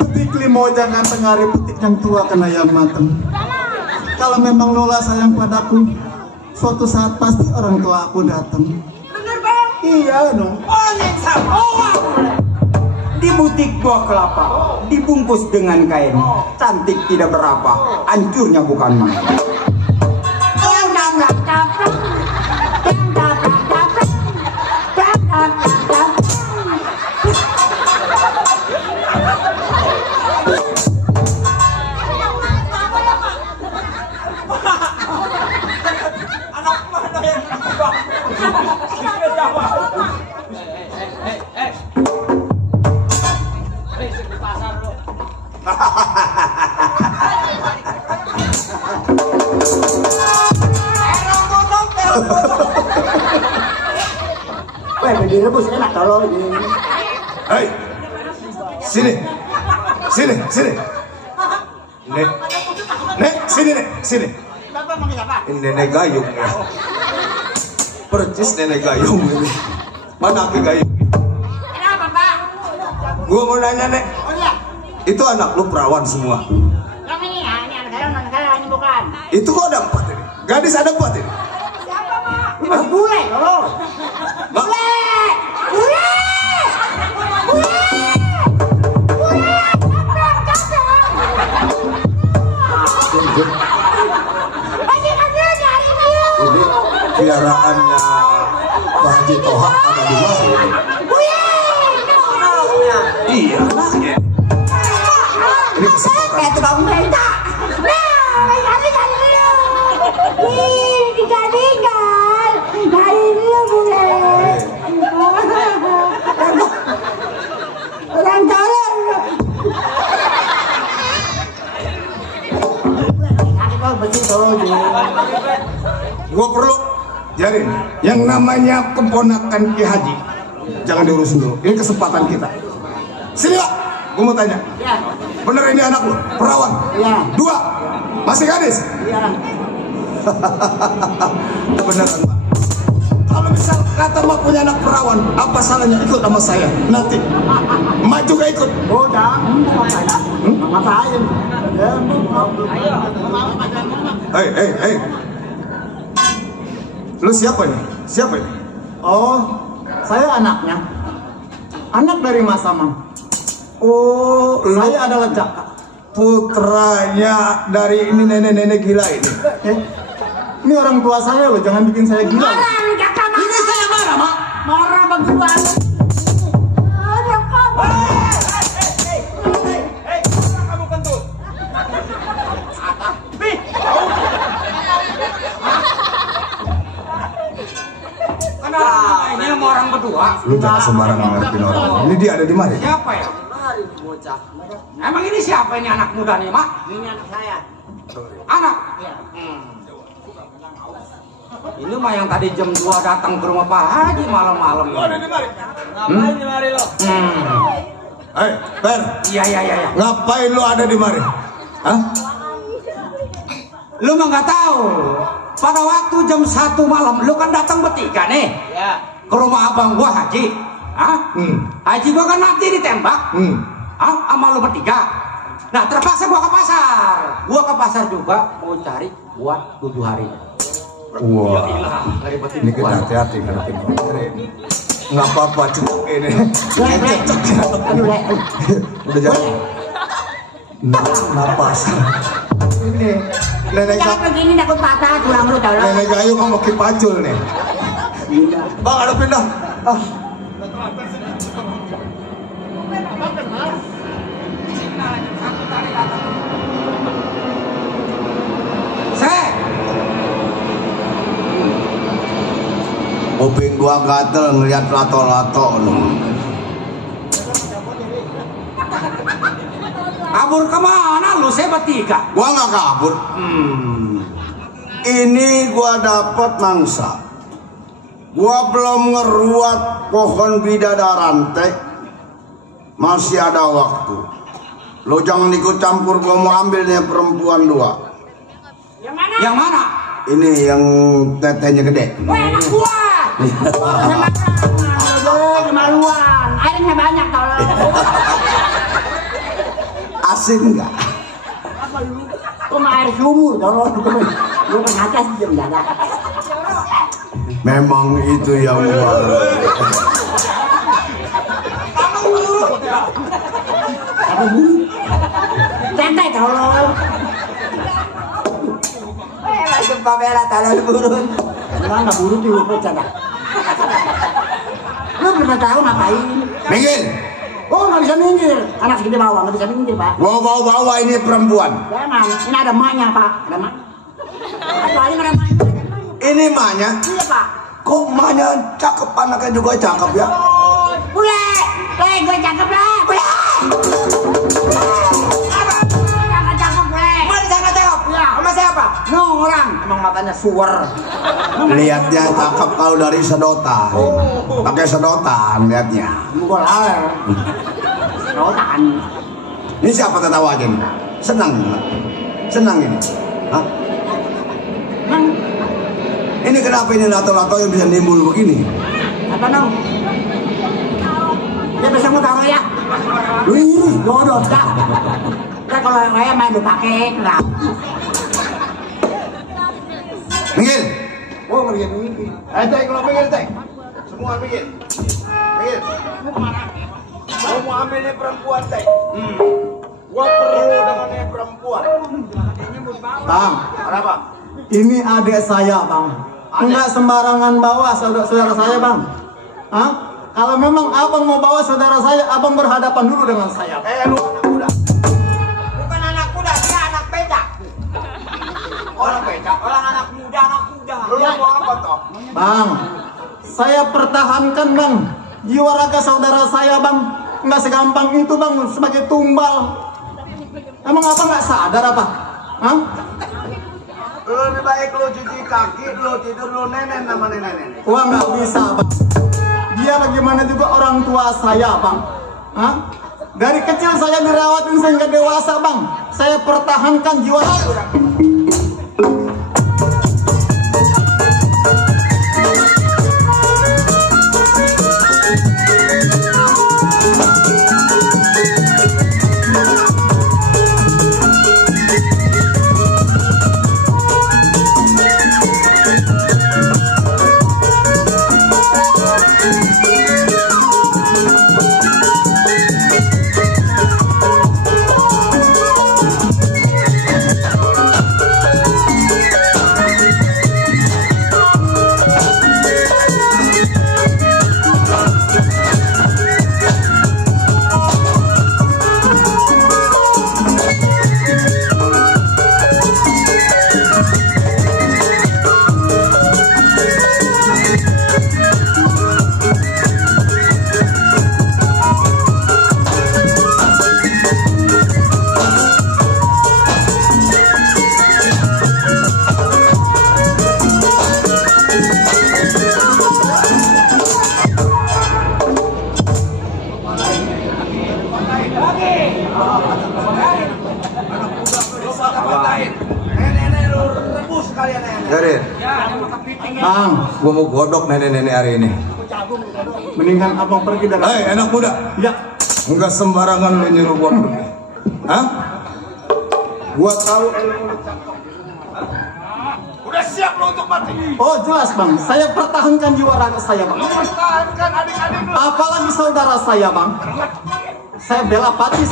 petik limo jangan tengari petik yang tua kena yang mateng. Kalau memang Lola sayang padaku, suatu saat pasti orang tua aku datang. Bener bang. Iya, no. Banyak sama. Di butik buah kelapa, dibungkus dengan kain, cantik tidak berapa, hancurnya bukan main. Anak mana yang bang? Dia jawab. Weh, direbus enak kalau ini. Hei, sini, Nek, sini. Bapak mau apa? Ini nenek gayung ya. Percis nenek gayung ini. Mana ke gayung? Kenapa, Pak? Gua mau nanya, Nek. Oh iya, Itu anak lu perawan semua. yang ini ya, ini anak saya ini bukan. Itu kok ada 4 ini? Gadis ada 4 ini? Lu masih bule, kalau. Mak, ini piaraannya Pak Haji Toha ada di mana ini? Iya, anaknya. Ini kesempatan. Kayak tukang beca. Nah, cari dulu. Nih, tinggal. Cari dulu, bule. Orang jalan. Gua perlu jarin yang namanya keponakan Ki Haji. Jangan diurusin dulu. Ini kesempatan kita. Sini Pak, gua mau tanya. Ya, Bener ini anak lu? Perawan? Iya. 2? Masih gadis? iya. Beneran Pak. Kalau Kalau misal kata mak punya anak perawan, apa salahnya ikut sama saya? Nanti mak juga ikut. Oh, jangan. Ngapain? Hei. Lu siapa ini? Siapa ini? Oh, saya anaknya. Anak dari Mas Amang. Oh, Saya adalah Jaka. putranya dari ini nenek-nenek gila ini. Ini orang tua saya loh, jangan bikin saya gila. Marah nih kakak, marah. Ini saya marah, Mak. Marah bagaimana? Ada kamu. Kamu kentut. Kenapa ini sama orang berdua? Lu jangan sembarangan ngertiin orang. Ini dia ada di mana? Siapa ya? Emang ini siapa ini anak muda nih, Mak? Ini anak saya. Anak? Ini mah yang tadi jam 2 datang ke rumah Pak Haji malam-malam. Ngapain di mari lo? Hei, Per. Iya. Ngapain lu ada di mari? Hah? Lu mah nggak tahu. Pada waktu jam 1 malam, lu kan datang bertiga nih. Ya. Ke rumah abang gua Haji. Hah? Haji gua kan mati ditembak. Hah? Sama lu bertiga. Nah, terpaksa gua ke pasar. Gua ke pasar juga mau cari buat 7 hari. Wah, ini kita Gua. hati-hati ngadepin orang. Nggak apa-apa, cecok ini. Udah jadi. Napas. Ini nenek Jangan begini takut patah tulang lu tolong. nenek gayu mau kipacul nih. Bang, ada pindah. Kuping gua gatel ngeliat lato-lato Kabur kemana lu? Saya bertiga. Gua nggak kabur. Ini gua dapat mangsa. Gua belum ngeruat pohon bidadaran teh. Masih ada waktu. Lo jangan ikut campur, gua mau ambil nih perempuan 2. Yang mana? Yang mana? Ini yang tetenya gede. Wah, anak gua. Kemaluan. Airnya banyak tolong. Asin nggak? Kok air sumur tolong. Lu kan atas jam dada. Memang itu yang gua. Apa bu? Santai tolong. Jumpa bela talon burun. Enggak buru di rumah sana. Lu belum tahu ngapain? Minggir. Oh, nggak bisa minggir. Anak segede bawah nggak bisa minggir, Pak. Gua bawa ini perempuan. Jangan. Ini ada emaknya, Pak. Ada emak. Kecuali ada emaknya. Ini emaknya. Iya, Pak. Kok emaknya cakep, anaknya juga cakep ya? Bule, gue cakep lah. Bule. Cakep, Bule. Mana sana cakep? Iya. Sama siapa? No, orang. Emang matanya suwer. Lihatnya cakep kalau dari sedotan. Pakai sedotan lihatnya. Gue laler. Rotan. Ini siapa tertawa aja nih? Senang. Senang ini. Hah? Ini kenapa ini lato-lato yang bisa nimbul begini? Apa nong? Dia bisa mau taruh ya? Wih, bodoh dah. Kan kalau saya main dipakai kerap. Minggir. Oh, ngeriin ini. Teh, kalau minggir teh. Semua minggir. Minggir. Gua mau ambil nih perempuan teh. Gua perlu dengan nih perempuan. Bang, Kenapa? ini adik saya, Bang. Enggak sembarangan bawa saudara saya, Bang. Hah? Kalau memang abang mau bawa saudara saya, abang berhadapan dulu dengan saya. Lu anak muda. Bukan anak muda, dia anak becak. Orang becak. Orang anak muda. Lu mau apa toh? Bang, saya pertahankan, Bang. Jiwa raga saudara saya, Bang. Enggak segampang itu, Bang, sebagai tumbal. Emang abang nggak sadar apa? Hah? Lu lebih baik lu cuci kaki, lu tidur, lu nenek sama nenek. Wah, nggak bisa, Bang. Dia bagaimana juga orang tua saya, Bang. Hah? Dari kecil saya dirawatin sehingga dewasa, Bang. Saya pertahankan jiwa raga. Garin. Bang, Gua mau godok nenek-nenek hari ini. mendingan abang pergi dari. Hei, anak muda. Ya. Enggak sembarangan lu nyuruh gua pergi. Hah? Gua tahu Udah siap lo untuk mati. Oh jelas bang, saya pertahankan jiwa raga saya bang. Pertahankan adik-adik lo. Apalagi saudara saya bang. Saya bela pati.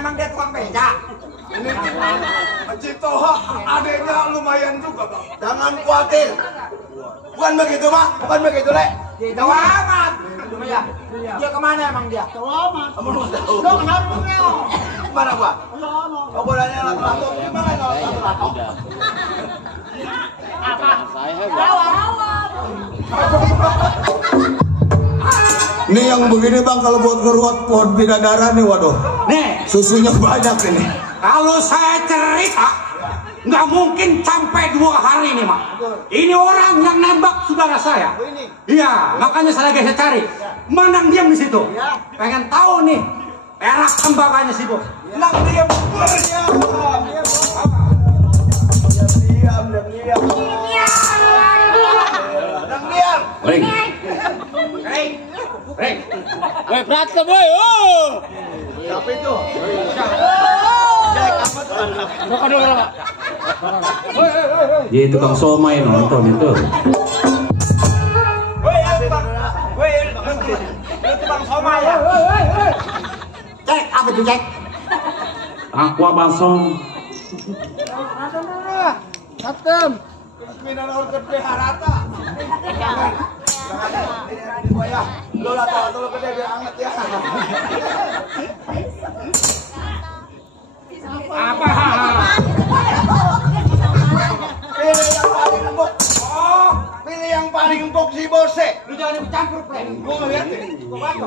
emang dia tukang beca. Ini Haji Toha adeknya lumayan juga bang. Jangan khawatir. Bukan begitu mak, bukan begitu lek. Jauh amat. Ya. Dia kemana emang dia? Jauh amat. Kamu belum tahu. Lo kenapa bang? Kemana gua? Oh bolanya lato-lato. Gimana lato-lato? Apa? Nih yang begini bang, kalau buat ngeruat pohon bidadara nih, waduh. Nih, susunya banyak ini. Kalau saya cerita, nggak mungkin sampai 2 hari nih, Mak. Ini orang yang nembak saudara saya. Iya, makanya saya lagi cari. Menang diam di situ. Pengen tahu nih, perak tembakannya si bos. Menang diam. Woi, berat ke boy. Oh. Siapa itu? Dia tukang somai nonton itu. Woi, tukang somai ya. Cek, apa tuh cek? Aqua basong. Kapten. Minum order harata. Lo lah tahu gede biar anget ya. Apa? Pilih yang paling empuk. Oh, pilih yang paling empuk si bose. Lu jangan ikut campur, Pleng. Gua ngeliat nih. Gua baca.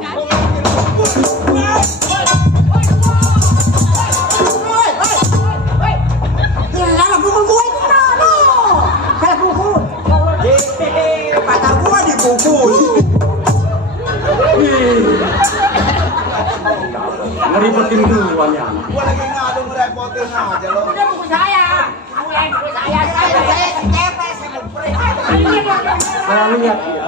Jangan pukul gue itu no. Kayak pukul. Pacar gua dipukul. Ngeribetin duluan ya. Gua lagi ngadu ngerepotin aja lo. Udah pukul saya. Saya cepet. Saya lihat ya.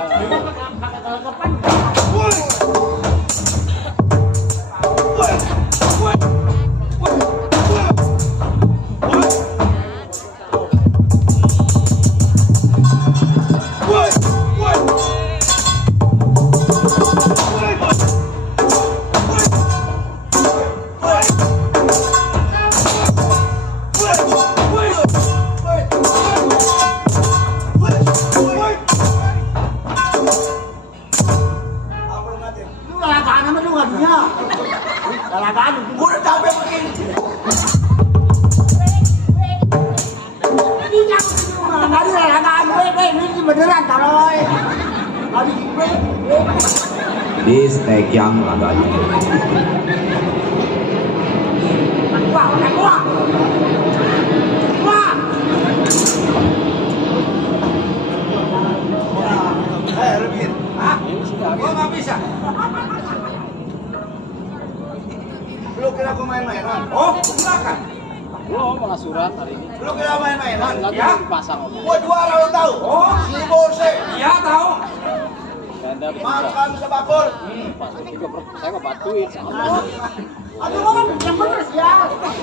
Lalagaan. Gua udah capek begini. Ini jangan cuma dari lalagaan. Ini beneran taroy. Di steak yang laganya. Wah. Lebih. Hah? Gua nggak bisa. Lu kira gua main-mainan? Oh, silakan. Belum pengasuran hari ini. Lu kira main-mainan? Ya. Dipasang. Gua juara lu tahu. Oh, si Bose. Iya tahu. Makan sebakul. Saya mau bantuin. Aduh, yang bener ya.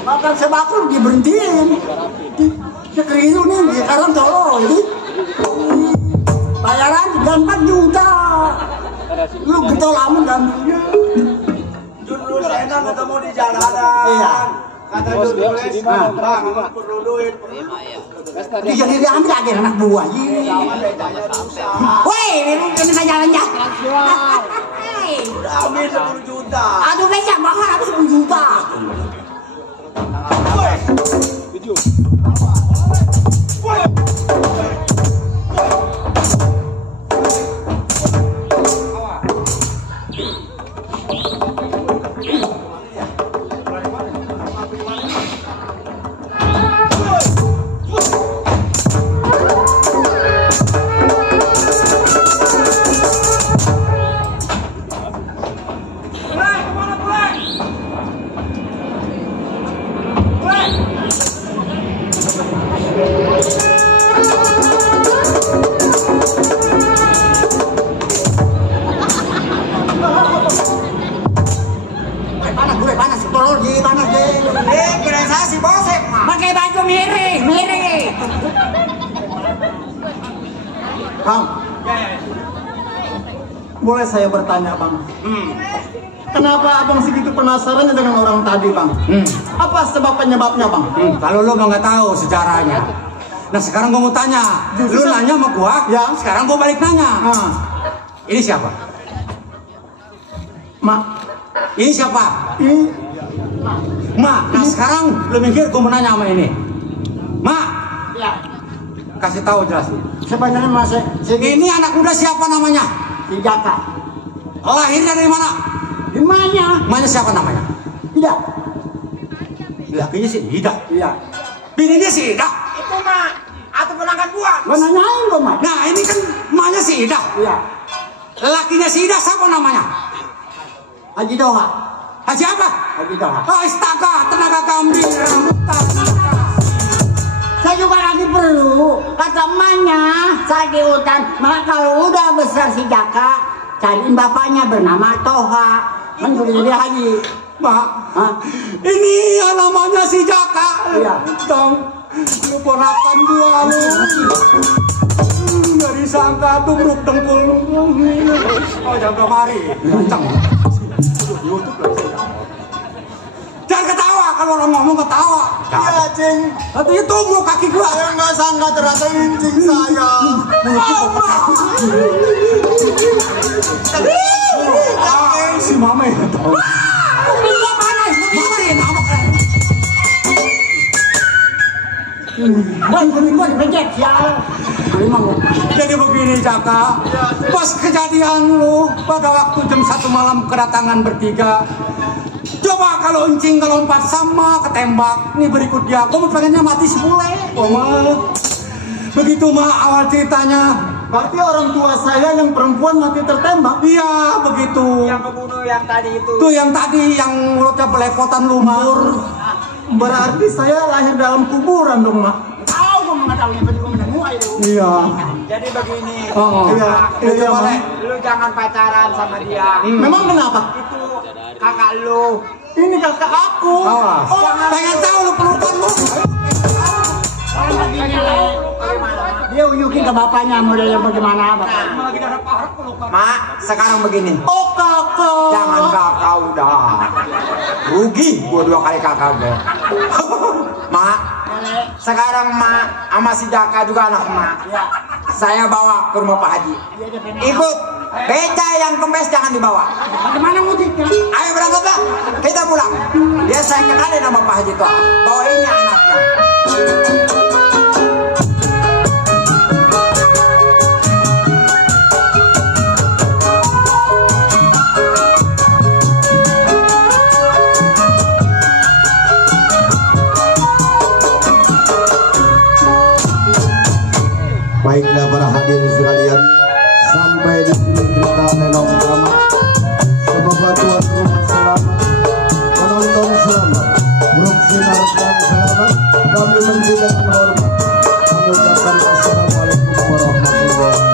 Makan sebakul diberhentiin. Sekeriu nih, sekarang tolong ini. Bayaran 34 juta. Lu getol lama kan? Dulu enak ketemu di jalanan. Iya. Kata dulu bang, perlu duit. Dia jadi ambil lagi anak buah. Woi, ini kena jalan-jalan. Udah ambil 10 juta. Aduh, becak mahal habis 10 juta. Panas, tolol di panas deh. Kira saya si Bose. Pakai baju miring. Bang, boleh saya bertanya bang? Kenapa abang segitu penasarannya dengan orang tadi bang? Apa sebab penyebabnya bang? Kalau lu mah nggak tahu sejarahnya. Nah sekarang gua mau tanya. Lu nanya sama gua. Ya. Sekarang gua balik nanya. Ini siapa? Mak. Ini siapa? Ini Ma. Nah sekarang lu mikir gua mau nanya sama ini. Ma. Ya. Kasih tahu jelasin. Sebenarnya masih Ini anak muda siapa namanya? si Jaka. Lahirnya dari mana? Di mana? Namanya siapa namanya? Tidak. Lakinya si Ida. Iya. Bininya si Ida. Itu mah atau penangkan gua. Gua nanyain gua, Mak. Nah ini kan emaknya si Ida. Iya. Lakinya si Ida siapa namanya? Haji Doha. Haji apa? Haji Doha. Astaga, tenaga kambing rambutan. Saya juga lagi perlu. Kata emaknya, saya di hutan. Maka kalau udah besar si Jaka, cariin bapaknya bernama Toha. Kan sudah jadi haji. Mak, Hah? ini yang namanya si Jaka. Iya. Dong, lu ponakan gua lu. Nggak disangka tubruk dengkul. Oh, jangan kemari. Kencang. YouTube lah. Jangan ketawa, kalau orang ngomong ketawa. iya cing. Atau itu mau kaki gua. Saya nggak sangka ternyata incing saya. Si mama ya tahu. Jadi begini Jaka, pas kejadian lu pada waktu jam 1 malam kedatangan bertiga. Coba kalau encing kelompat sama ketembak, nih berikut dia. Kamu pengennya mati sebule, begitu mah awal ceritanya. Berarti orang tua saya yang perempuan mati tertembak. Iya begitu. Yang kebunuh yang tadi itu. Tuh yang tadi yang mulutnya belepotan lumpur. Berarti saya lahir dalam kuburan dong mak. Tahu gua mengetahui betul menemu itu. Iya. Jadi begini. Oh iya. Iya boleh. mak. Lu jangan pacaran sama dia. Memang kenapa? Itu kakak lu. Ini kakak aku. Awas. Pengen tahu lu pelukan lu. Dia uyukin ke bapaknya modelnya bagaimana bapak. Mak, sekarang begini. Oh kakak. Jangan kakak udah. Rugi gua 2 kali kakak gue. Mak, sekarang mak sama si Jaka juga anak mak. Saya bawa ke rumah Pak Haji. Ikut. Beca yang kempes jangan dibawa. Bagaimana musiknya? Ayo berangkat lah. Kita pulang. ada nama Pak Haji Toha. Bawa ini anaknya. Baiklah para hadirin sekalian, sampai di sini cerita Lenong Drama. Semoga Tuhan rumah selamat, penonton selamat, grup sinar dan selamat. Kami menjaga hormat. Kami ucapkan assalamualaikum warahmatullahi wabarakatuh.